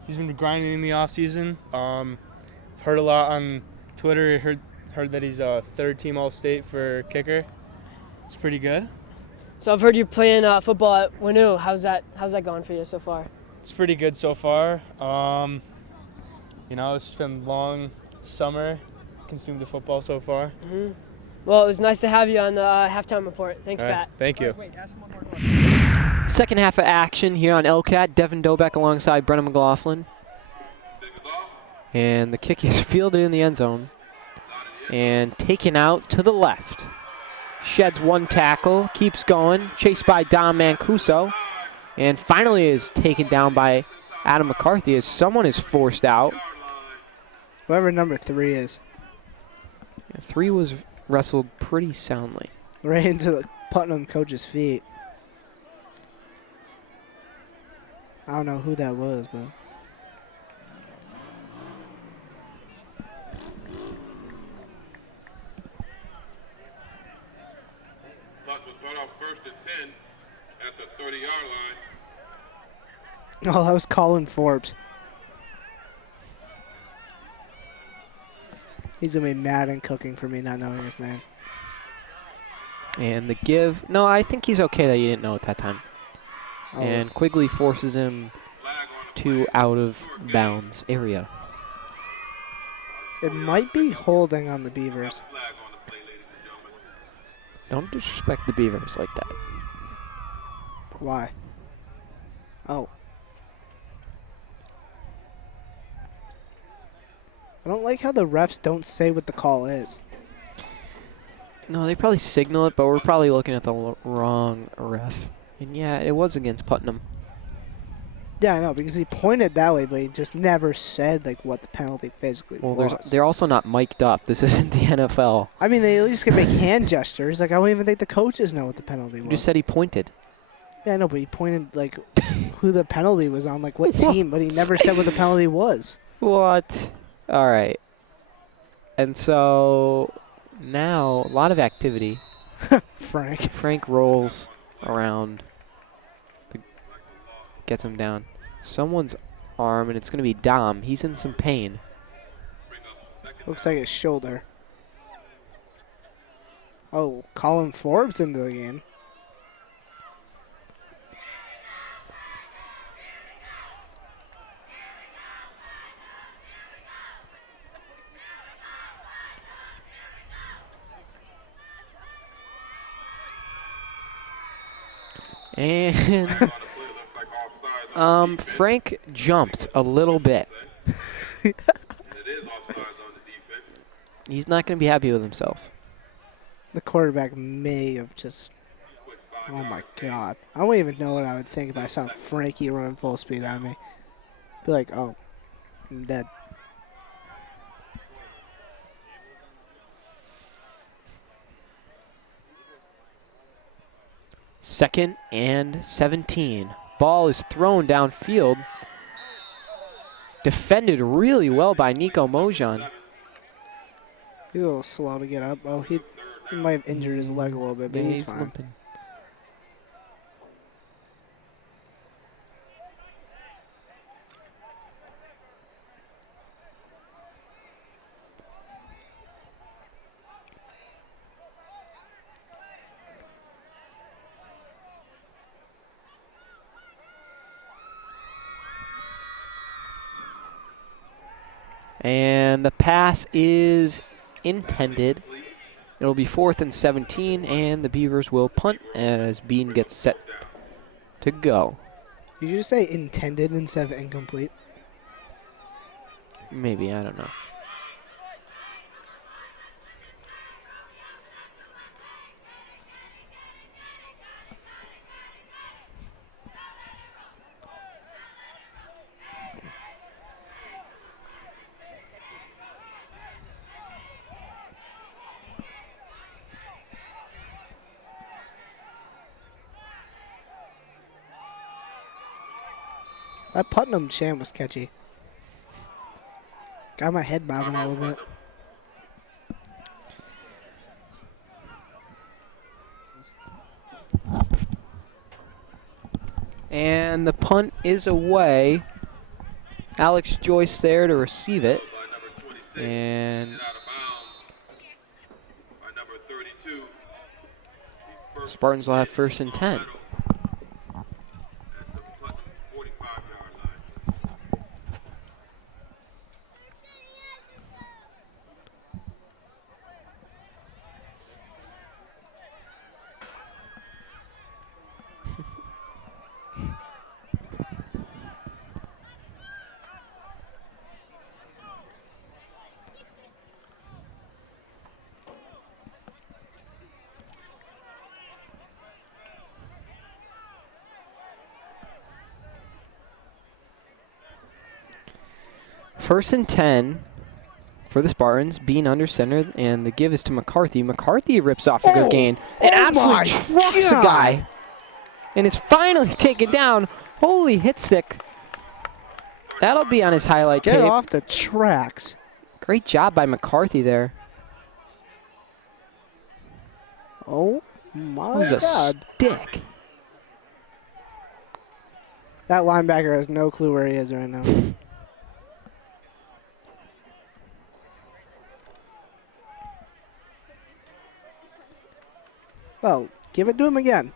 He's been grinding in the off season. Heard a lot on Twitter. Heard that he's a third-team All-State for kicker. It's pretty good. So I've heard you playing football at Wanu. How's that going for you so far? It's pretty good so far. It's just been a long summer. Consumed the football so far. Mm-hmm. Well, it was nice to have you on the halftime report. Thanks, Pat. Thank you. Wait, ask one more question. Second half of action here on LCAT. Devin Dobeck alongside Brennan McLaughlin. And the kick is fielded in the end zone and taken out to the left. Sheds one tackle, keeps going, chased by Dom Mancuso, and finally is taken down by Adam McCarthy as someone is forced out. Whoever number 3 is. 3 was wrestled pretty soundly. Right into the Putnam coach's feet. I don't know who that was, but. Puck was brought off 1st and 10 at the 30-yard line. Oh, that was Colin Forbes. He's going to be mad and cooking for me not knowing his name. And the give. No, I think he's okay that you didn't know at that time. Oh. And Quigley forces him to out of bounds area. It might be holding on the Beavers. Don't disrespect the Beavers like that. Why? Oh. I don't like how the refs don't say what the call is. No, they probably signal it, but we're probably looking at the wrong ref. And yeah, it was against Putnam. Yeah, I know, because he pointed that way, but he just never said like what the penalty physically was. They're also not mic'd up. This isn't the NFL. I mean, they at least can make hand gestures. Like, I don't even think the coaches know what the penalty was. You just said he pointed. Yeah, I know, but he pointed, like, who the penalty was on, like, what team, but he never said what the penalty was. What? All right. And so now, a lot of activity. Frank rolls around. Gets him down. Someone's arm, and it's going to be Dom. He's in some pain. Looks like his shoulder. Oh, Colin Forbes into the game. And Frank jumped a little bit. He's not going to be happy with himself. The quarterback may have just... Oh, my God. I don't even know what I would think if I saw Frankie running full speed on me. Be like, oh, I'm dead. Second and 17. Ball is thrown downfield. Defended really well by Nico Mojan. He's a little slow to get up. Oh, he might have injured his leg a little bit, but he's fine. Limping. And the pass is intended. It'll be 4th and 17, and the Beavers will punt as Bean gets set to go. Did you just say intended instead of incomplete? Maybe, I don't know. That Putnam chant was catchy. Got my head bobbing a little bit. And the punt is away. Alex Joyce there to receive it. And Spartans will have 1st and 10. First and 10 for the Spartans, Bean under center, and the give is to McCarthy. McCarthy rips off a good gain and absolutely trucks a guy. And is finally taken down. Holy hit stick. That'll be on his highlight tape. Get off the tracks. Great job by McCarthy there. Oh my That was God. a stick. That linebacker has no clue where he is right now. Oh, give it to him again.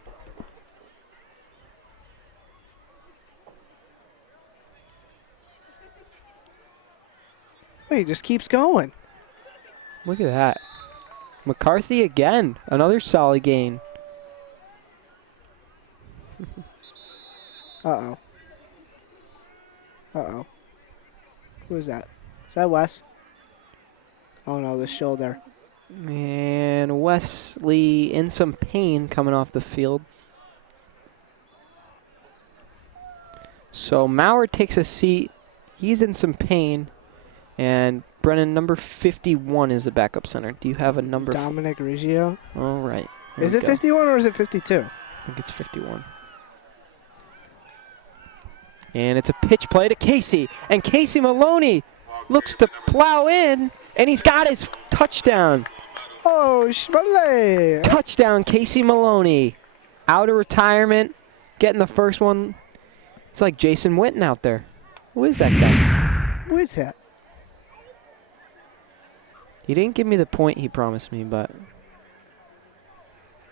He just keeps going. Look at that. McCarthy again. Another solid gain. Uh-oh. Uh-oh. Who is that? Is that Wes? Oh, no, the shoulder. And Wesley in some pain coming off the field. So Maurer takes a seat. He's in some pain. And Brennan, number 51 is the backup center. Do you have a number? Dominic Riggio. All right. Is it 51 or is it 52? I think it's 51. And it's a pitch play to Casey. And Casey Maloney looks to plow in. And he's got his touchdown. Oh, Schmale. Touchdown, Casey Maloney. Out of retirement, getting the first one. It's like Jason Witten out there. Who is that guy? Who is that? He didn't give me the point he promised me, but...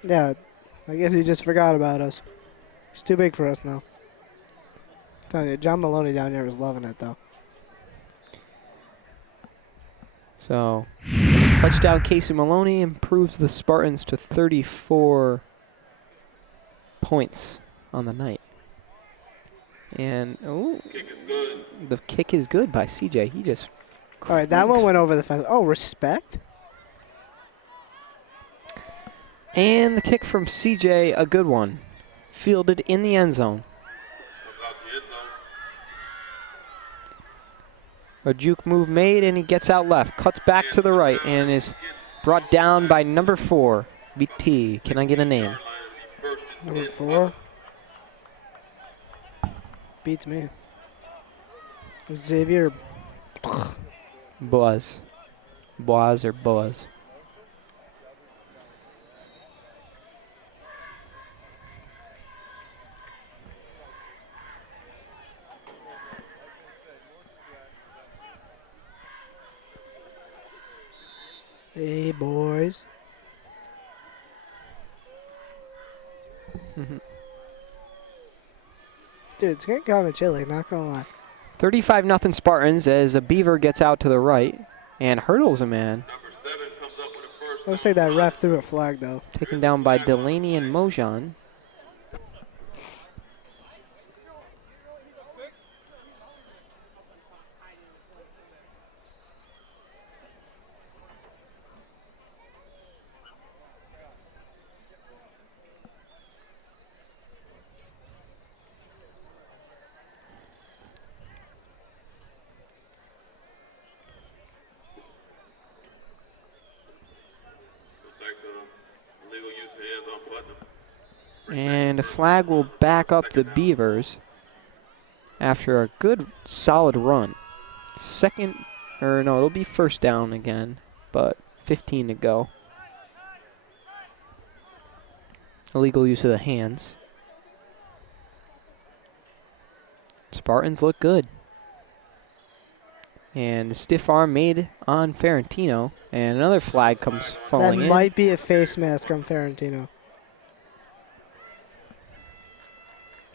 Yeah, I guess he just forgot about us. He's too big for us now. I'm telling you, John Maloney down here was loving it, though. So, touchdown Casey Maloney improves the Spartans to 34 points on the night. And, oh, the kick is good by CJ. He just... All right, that one went over the fence. Oh, respect? And the kick from CJ, a good one. Fielded in the end zone. A juke move made, and he gets out left. Cuts back to the right, and is brought down by number 4, BT. Can I get a name? Number 4? Beats me. Xavier. Boaz. Boaz or Boaz. Hey, boys. Dude, it's getting kind of chilly, not gonna lie. 35-0 Spartans as a Beaver gets out to the right and hurdles a man. Looks like that ref threw a flag, though. Taken down by Delaney and Mojan. And a flag will back up the Beavers after a good, solid run. It'll be first down again, but 15 to go. Illegal use of the hands. Spartans look good. And a stiff arm made on Ferentino, and another flag comes falling in. That might be a face mask on Ferentino.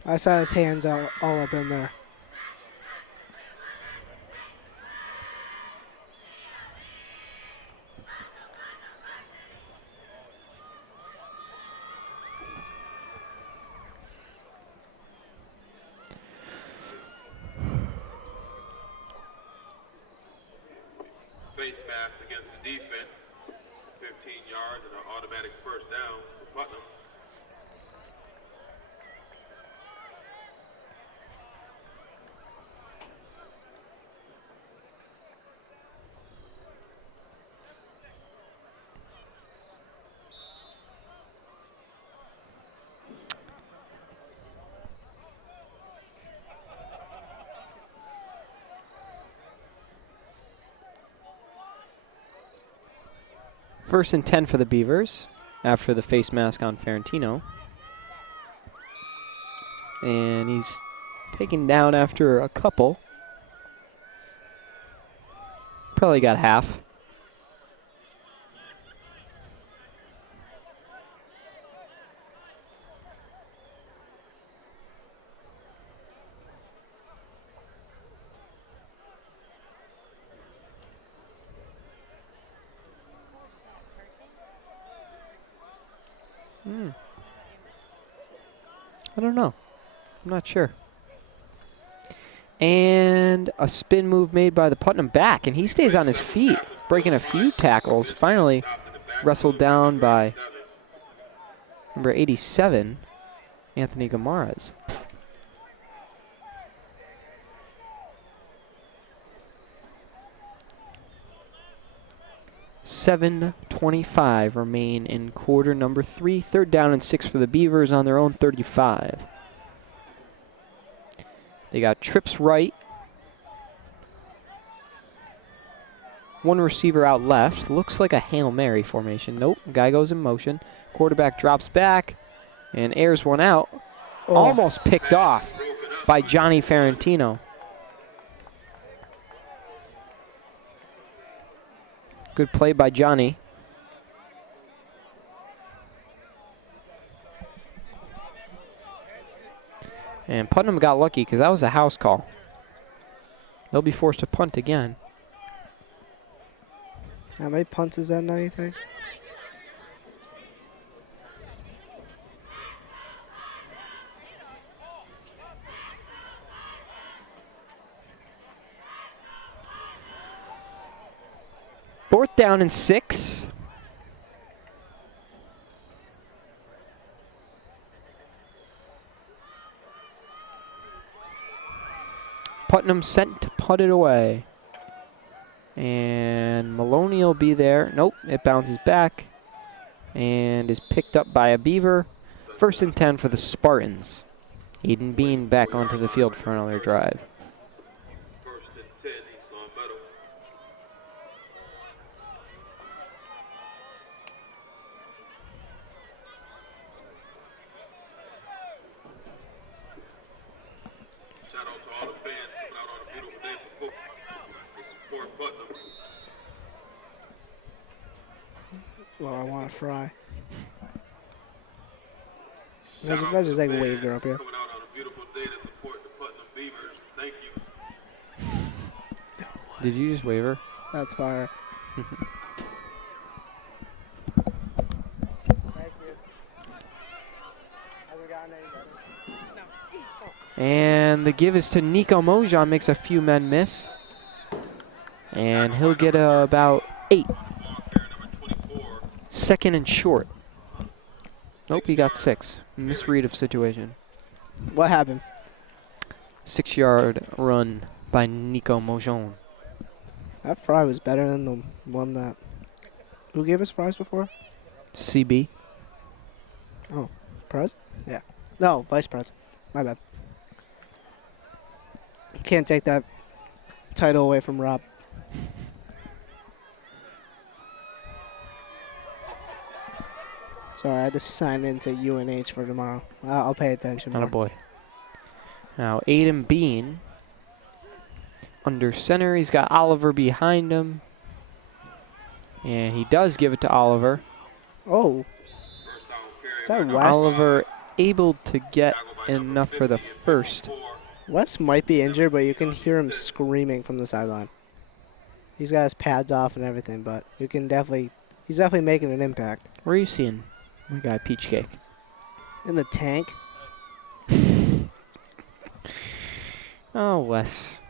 I saw his hands all up in there. Face mask against the defense. 15 yards and an automatic first down for Putnam. First and 10 for the Beavers after the face mask on Ferentino. And he's taken down after a couple. Probably got half. I don't know. I'm not sure. And a spin move made by the Putnam back, and he stays on his feet, breaking a few tackles. Finally wrestled down by number 87, Anthony Gamaras. .7:25 remain in quarter number 3. 3rd down and 6 for the Beavers on their own 35. They got trips right. One receiver out left. Looks like a Hail Mary formation. Nope, guy goes in motion. Quarterback drops back and airs one out. Oh. Almost picked off by Johnny Ferentino. Good play by Johnny. And Putnam got lucky because that was a house call. They'll be forced to punt again. How many punts is that now, you think? Fourth down and 6. Putnam sent to punt it away. And Maloney will be there. Nope, it bounces back and is picked up by a Beaver. 1st and 10 for the Spartans. Aiden Bean back onto the field for another drive. Well, I want to fry. There's just like a wave girl up here. Coming out on a beautiful day to support the Putnam Beavers. Thank you. Did you just wave her? That's fire. Thank you. Hasn't gotten any better. And the give is to Nico Mojan, makes a few men miss. And he'll get about 8. 2nd and short. Nope, he got 6. Misread of situation. What happened? 6-yard run by Nico Mojon. That fry was better than the one that... Who gave us fries before? CB. Oh, Prez? Yeah. No, Vice Prez. My bad. can't take that title away from Rob. Sorry, I had to sign into UNH for tomorrow. I'll pay attention more. Not a boy. Now, Aiden Bean under center. He's got Oliver behind him. And he does give it to Oliver. Oh. Is that Wes? Oliver able to get enough for the first. Wes might be injured, but you can hear him screaming from the sideline. He's got his pads off and everything, but he's definitely making an impact. Where are you seeing my guy Peach Cake? In the tank. Oh, Wes.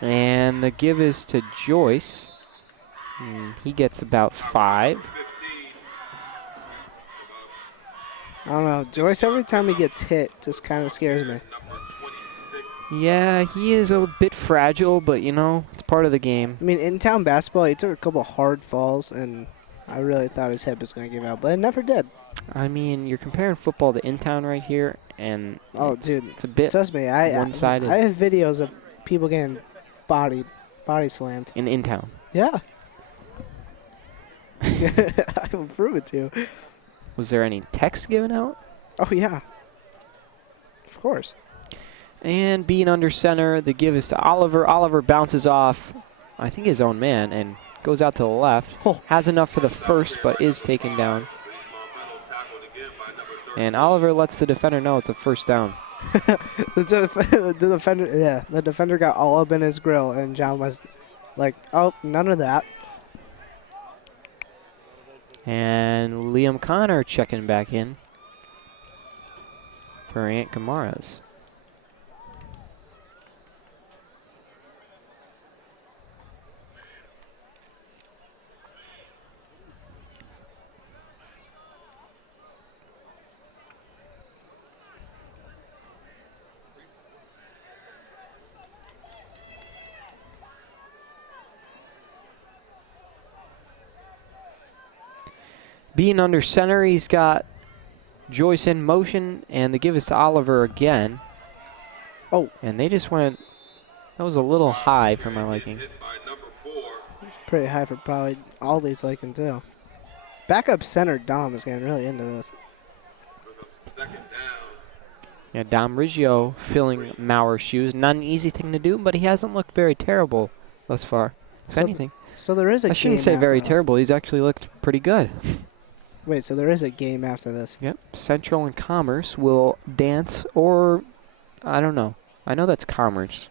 And the give is to Joyce. He gets about 5. I don't know. Joyce, every time he gets hit, just kind of scares me. Yeah, he is a bit fragile, but, you know, it's part of the game. I mean, in-town basketball, he took a couple hard falls, and I really thought his hip was going to give out, but it never did. I mean, you're comparing football to in-town right here, and dude, it's a bit trust me, one-sided. I have videos of people getting body slammed. In-town. Yeah. I will prove it to you. Was there any text given out? Oh, yeah. Of course. And being under center, the give is to Oliver. Oliver bounces off, I think, his own man, and goes out to the left. Oh. Has enough for the first, but is taken down. And Oliver lets the defender know it's a first down. the defender got all up in his grill, and John was like, oh, none of that. And Liam Connor checking back in for Aunt Kamara's. Being under center, he's got Joyce in motion, and the give is to Oliver again. Oh. And they just went, that was a little high for my liking. It's pretty high for probably all these liking, too. Backup center Dom is getting really into this. Yeah, Dom Riggio filling Mauer's shoes. Not an easy thing to do, but he hasn't looked very terrible thus far. If anything. So there is a game. I shouldn't say very terrible. He's actually looked pretty good. Wait, so there is a game after this? Yep. Central and Commerce will dance, or I don't know. I know that's Commerce.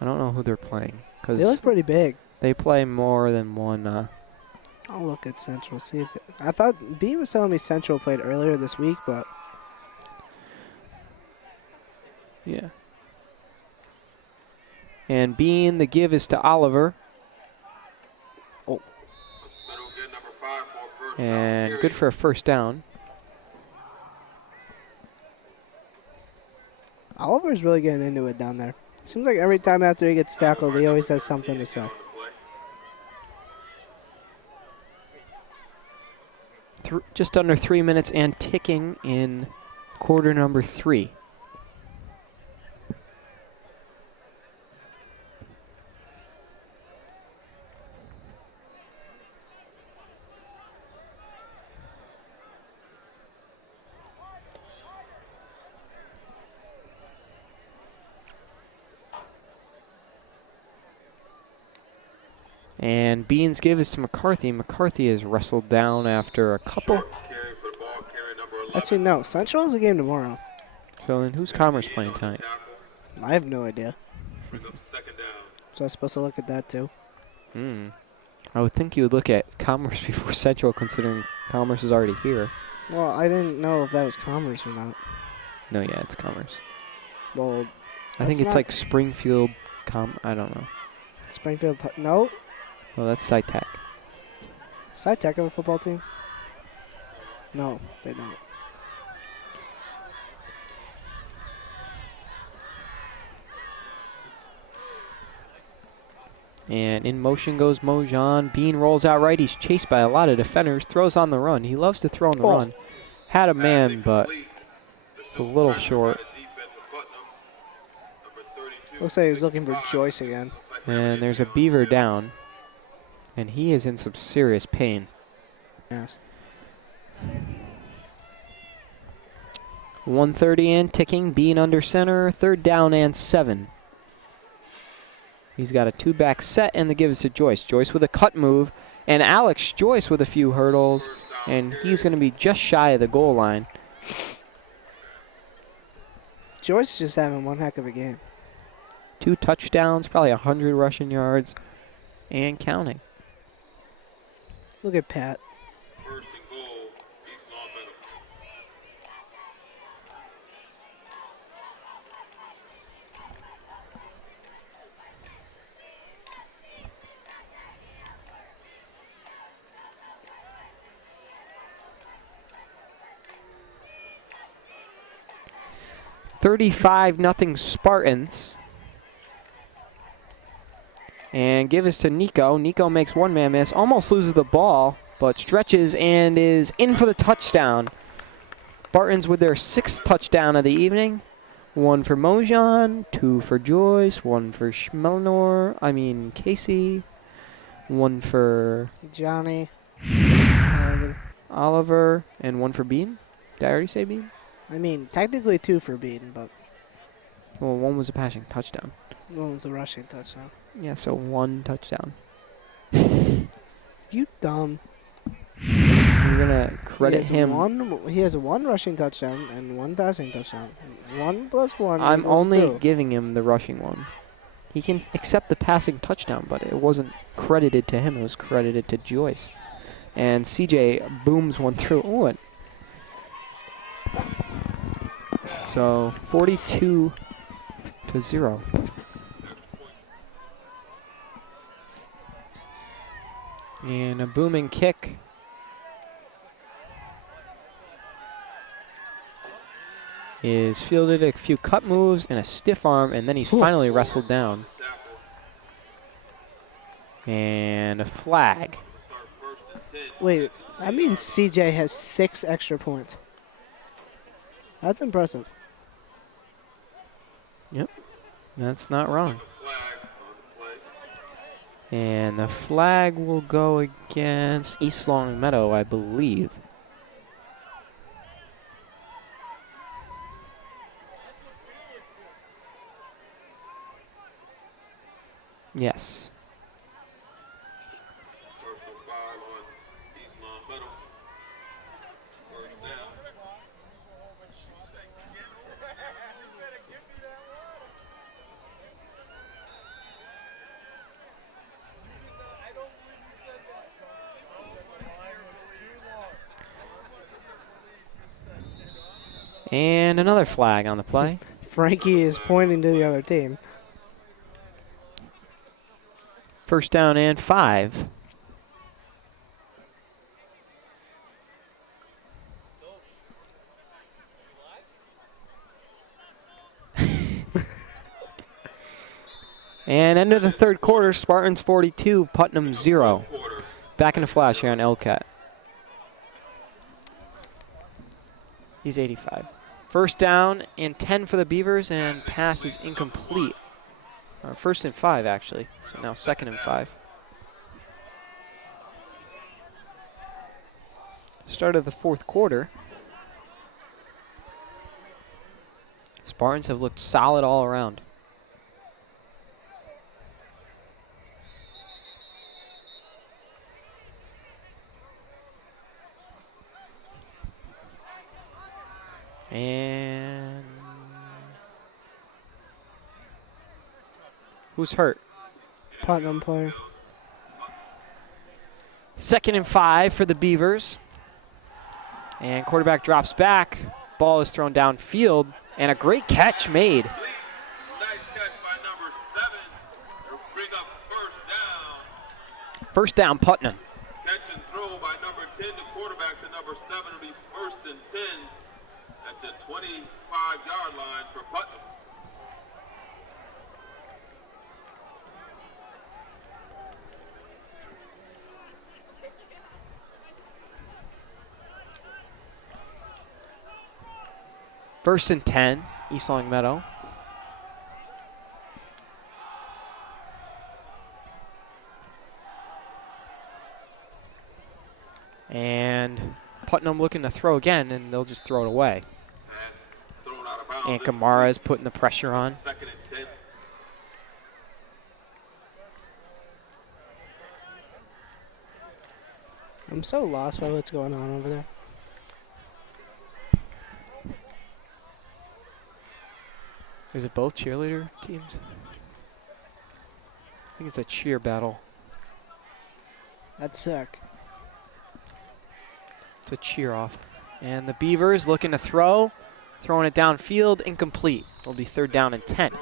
I don't know who they're playing. Cause they look pretty big. They play more than one. I'll look at Central. See if I thought B was telling me Central played earlier this week, but yeah. And being the give is to Oliver. Oh. And good for a first down. Oliver's really getting into it down there. Seems like every time after he gets tackled, he always has something to say. Just under 3 minutes and ticking in quarter number 3. And Beans give is to McCarthy. McCarthy is wrestled down after a couple. Actually, no. Central is a game tomorrow. So then who's Commerce playing tonight? I have no idea. So I was supposed to look at that too. I would think you would look at Commerce before Central, considering Commerce is already here. Well, I didn't know if that was Commerce or not. No, yeah, it's Commerce. Well, I think it's like Springfield. I don't know. Springfield. No. Well, that's SciTech. SciTech have a football team? No, they don't. And in motion goes Mojan. Bean rolls out right. He's chased by a lot of defenders. Throws on the run. He loves to throw on the run. Had a man, but it's a little short. Looks like he's looking for Joyce again. And there's a Beaver down. And he is in some serious pain. Yes. 1:30 in, ticking. Bean under center. 3rd down and 7. He's got a 2-back set, and the give is to Joyce. Joyce with a cut move, and Alex Joyce with a few hurdles, and he's going to be just shy of the goal line. Joyce is just having one heck of a game. 2 touchdowns, probably 100 rushing yards, and counting. Look at Pat. First and goal, East Long Meadow. 35-0 Spartans. And give us to Nico. Nico makes one-man miss, almost loses the ball, but stretches and is in for the touchdown. Spartans with their 6th touchdown of the evening. 1 for Mojan, 2 for Joyce, 1 for Casey, 1 for Johnny. Oliver, and 1 for Bean. Did I already say Bean? I mean, technically 2 for Bean, but Well, 1 was a passing touchdown. 1 was a rushing touchdown. Yeah, so 1 touchdown. You dumb. You're going to credit him. He has 1 rushing touchdown and 1 passing touchdown. 1 plus 1 I'm equals only 2. giving him the rushing one. He can accept the passing touchdown, but it wasn't credited to him. It was credited to Joyce. And CJ booms one through. Ooh, so 42-0. And a booming kick. Is fielded, a few cut moves and a stiff arm, and then he's finally wrestled down. And a flag. Wait, that means CJ has 6 extra points. That's impressive. Yep, that's not wrong. And the flag will go against East Long Meadow, I believe. Yes. First and 5 on East Long Meadow. First down. And another flag on the play. Frankie is pointing to the other team. 1st down and 5. And end of the 3rd quarter, Spartans 42, Putnam 0. Back in a flash here on LCAT. He's 85. 1st down and 10 for the Beavers, and pass is incomplete. 1st and 5, actually. So now 2nd and 5. Start of the 4th quarter. Spartans have looked solid all around. And who's hurt? Putnam player. 2nd and 5 for the Beavers. And quarterback drops back. Ball is thrown downfield, and a great catch made. Nice catch by number 7. They'll bring up first down. 1st down, Putnam. Catch and throw by number 10. The quarterback to number 7 will be 1st and 10 at the 25-yard line for Putnam. First and 10, East Long Meadow. And Putnam looking to throw again, and they'll just throw it away. And Kamara is putting the pressure on. Second and 10. I'm so lost by what's going on over there. Is it both cheerleader teams? I think it's a cheer battle. That's sick. It's a cheer off. And the Beavers looking to throw. Throwing it downfield, incomplete. It'll be 3rd down and 10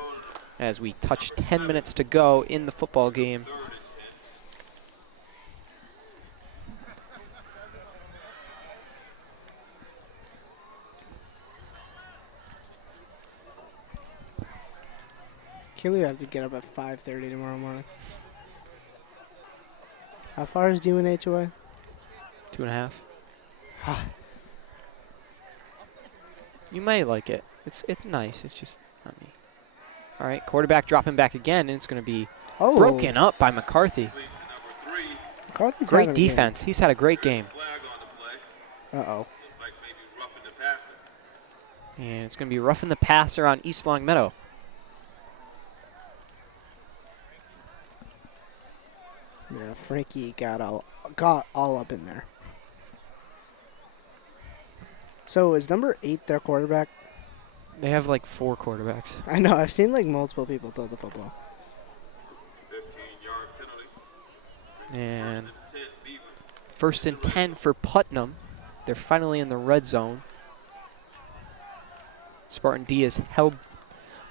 as we touch 10 minutes to go in the football game. Can't believe I have to get up at 5:30 tomorrow morning. How far is UNH away? 2.5. You may like it. It's nice. It's just not me. All right, quarterback dropping back again, and it's going to be broken up by McCarthy. McCarthy's Great defense. He's had a great game. Uh-oh. And it's going to be roughing the passer on East Long Meadow. Yeah, Frankie got all up in there. So is number 8 their quarterback? They have like 4 quarterbacks. I know. I've seen like multiple people throw the football. 15-yard penalty. And 1st and 10 for Putnam. They're finally in the red zone. Spartan D has held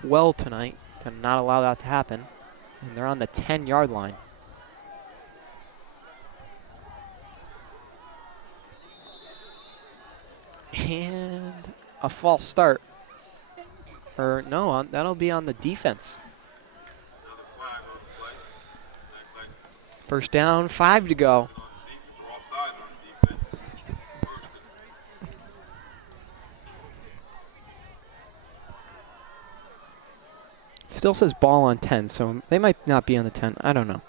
well tonight to not allow that to happen. And they're on the 10-yard line. And a false start. Or no, that'll be on the defense. 1st down, 5 to go. Still says ball on 10, so they might not be on the 10. I don't know.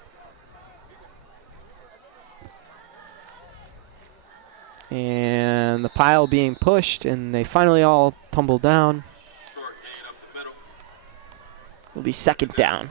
And the pile being pushed, and they finally all tumble down. It'll be 2nd down.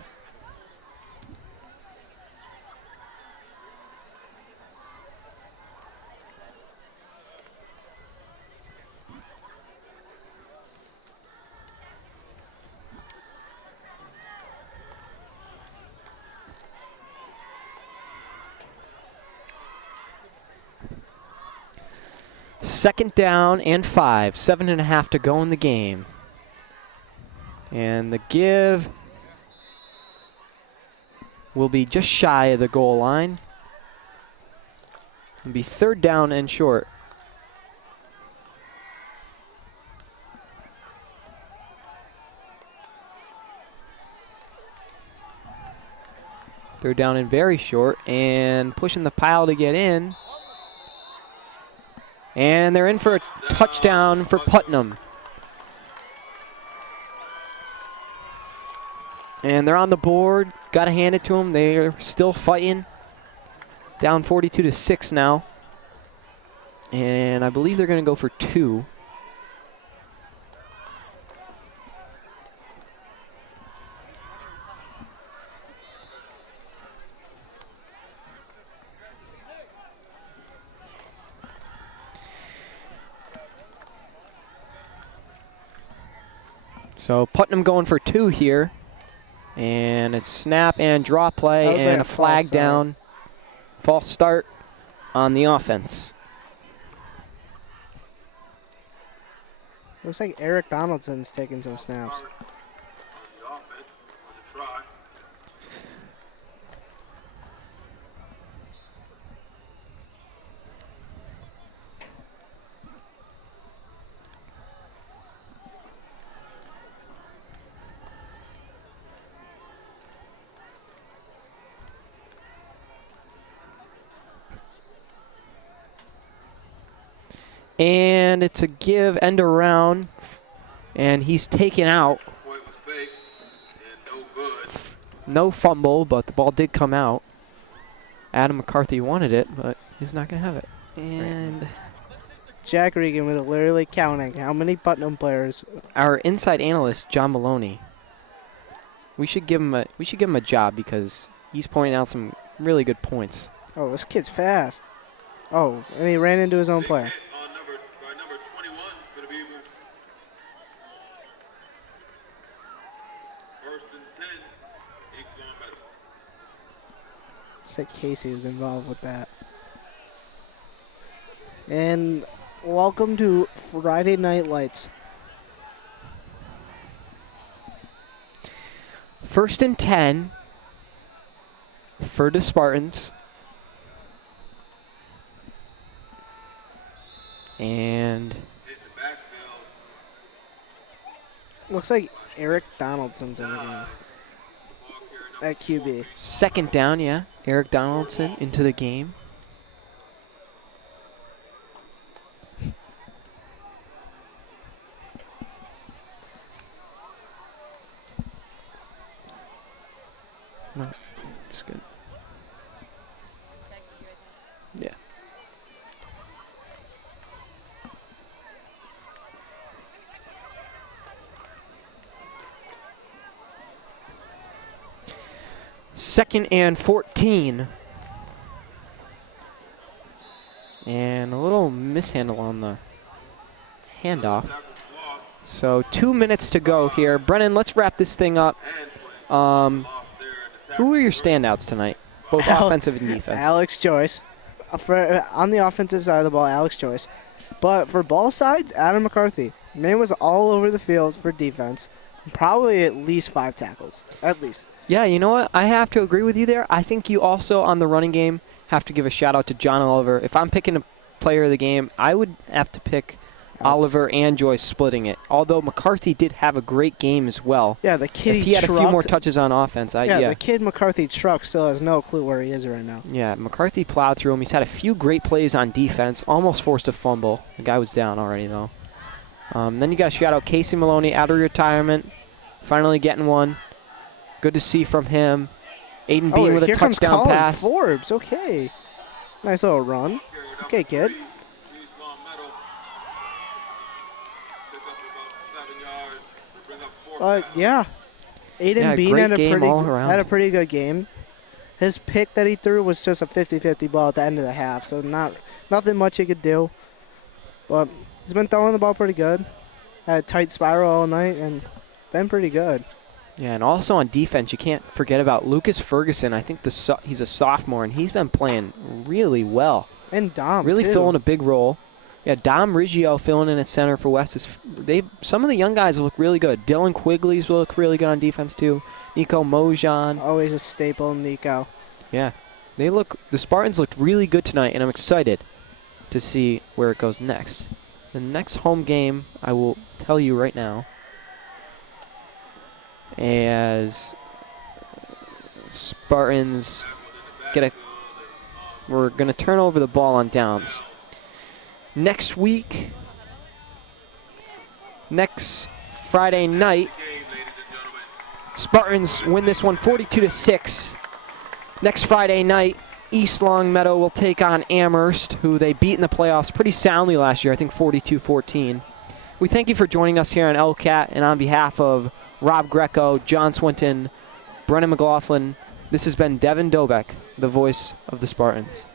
Second down and 5, 7.5 to go in the game. And the give will be just shy of the goal line. It'll be 3rd down and short. Third down and very short, and pushing the pile to get in. And they're in for a touchdown for Putnam. And they're on the board. Got to hand it to them. They're still fighting. Down 42-6 now. And I believe they're going to go for 2. So Putnam going for 2 here. And it's snap and draw play and a flag down. False start on the offense. Looks like Eric Donaldson's taking some snaps. And it's a give end around And he's taken out. Point was fake and no good. No fumble, but the ball did come out. Adam McCarthy wanted it, but he's not going to have it. And Jack Regan was literally counting how many Putnam players. our inside analyst, John Maloney, we should give him a job because he's pointing out some really good points. Oh, this kid's fast. Oh, and he ran into his own player. Hit on number 21 for the Beavers. First and 10. East Long Meadow. Said Casey was involved with that. And welcome to Friday Night Lights. First and 10 for the Spartans. And Hit the backfield. Looks like Eric Donaldson's in the game Ball carrier at number QB. second down, yeah. Eric Donaldson into the game. No, just good. Yeah. Second and 14. And a little mishandle on the handoff. So 2 minutes to go here. Brennan, let's wrap this thing up. Who are your standouts tonight? Both offensive and defense. Alex Joyce. On the offensive side of the ball, Alex Joyce. But for ball sides, Adam McCarthy. Man was all over the field for defense. Probably at least 5 tackles. At least. Yeah, you know what? I have to agree with you there. I think you also, on the running game, have to give a shout-out to John Oliver. If I'm picking a player of the game, I would have to pick Oliver and Joyce splitting it. Although McCarthy did have a great game as well. Yeah, the kid If he had a few more touches on offense, the kid McCarthy truck still has no clue where he is right now. Yeah, McCarthy plowed through him. He's had a few great plays on defense. Almost forced a fumble. The guy was down already, though. Then you got to shout out Casey Maloney out of retirement. Finally getting one. Good to see from him. Aiden Bean with a touchdown pass. Forbes, okay. Nice little run. Okay, kid. East Long Meadow. Pick up about 7 yards. Bring up 4. Yeah. Aiden Yeah, Bean great had game all around. a pretty good game. His pick that he threw was just a 50-50 ball at the end of the half, so nothing much he could do. But he's been throwing the ball pretty good. Had a tight spiral all night and been pretty good. Yeah, and also on defense, you can't forget about Lucas Ferguson. I think he's a sophomore, and he's been playing really well. And Dom, really too. filling a big role. Yeah, Dom Riggio filling in at center for West. Some of the young guys look really good. Dylan Quigley's will look really good on defense, too. Nico Mojan. Always a staple, Nico. Yeah, the Spartans looked really good tonight, and I'm excited to see where it goes next. The next home game, I will tell you right now, as Spartans we're going to turn over the ball on downs. Next Friday night, Spartans win this one 42-6. Next Friday night, East Long Meadow will take on Amherst, who they beat in the playoffs pretty soundly last year, I think 42-14. We thank you for joining us here on LCAT, and on behalf of Rob Greco, John Swinton, Brennan McLaughlin, this has been Devin Dobeck, the voice of the Spartans.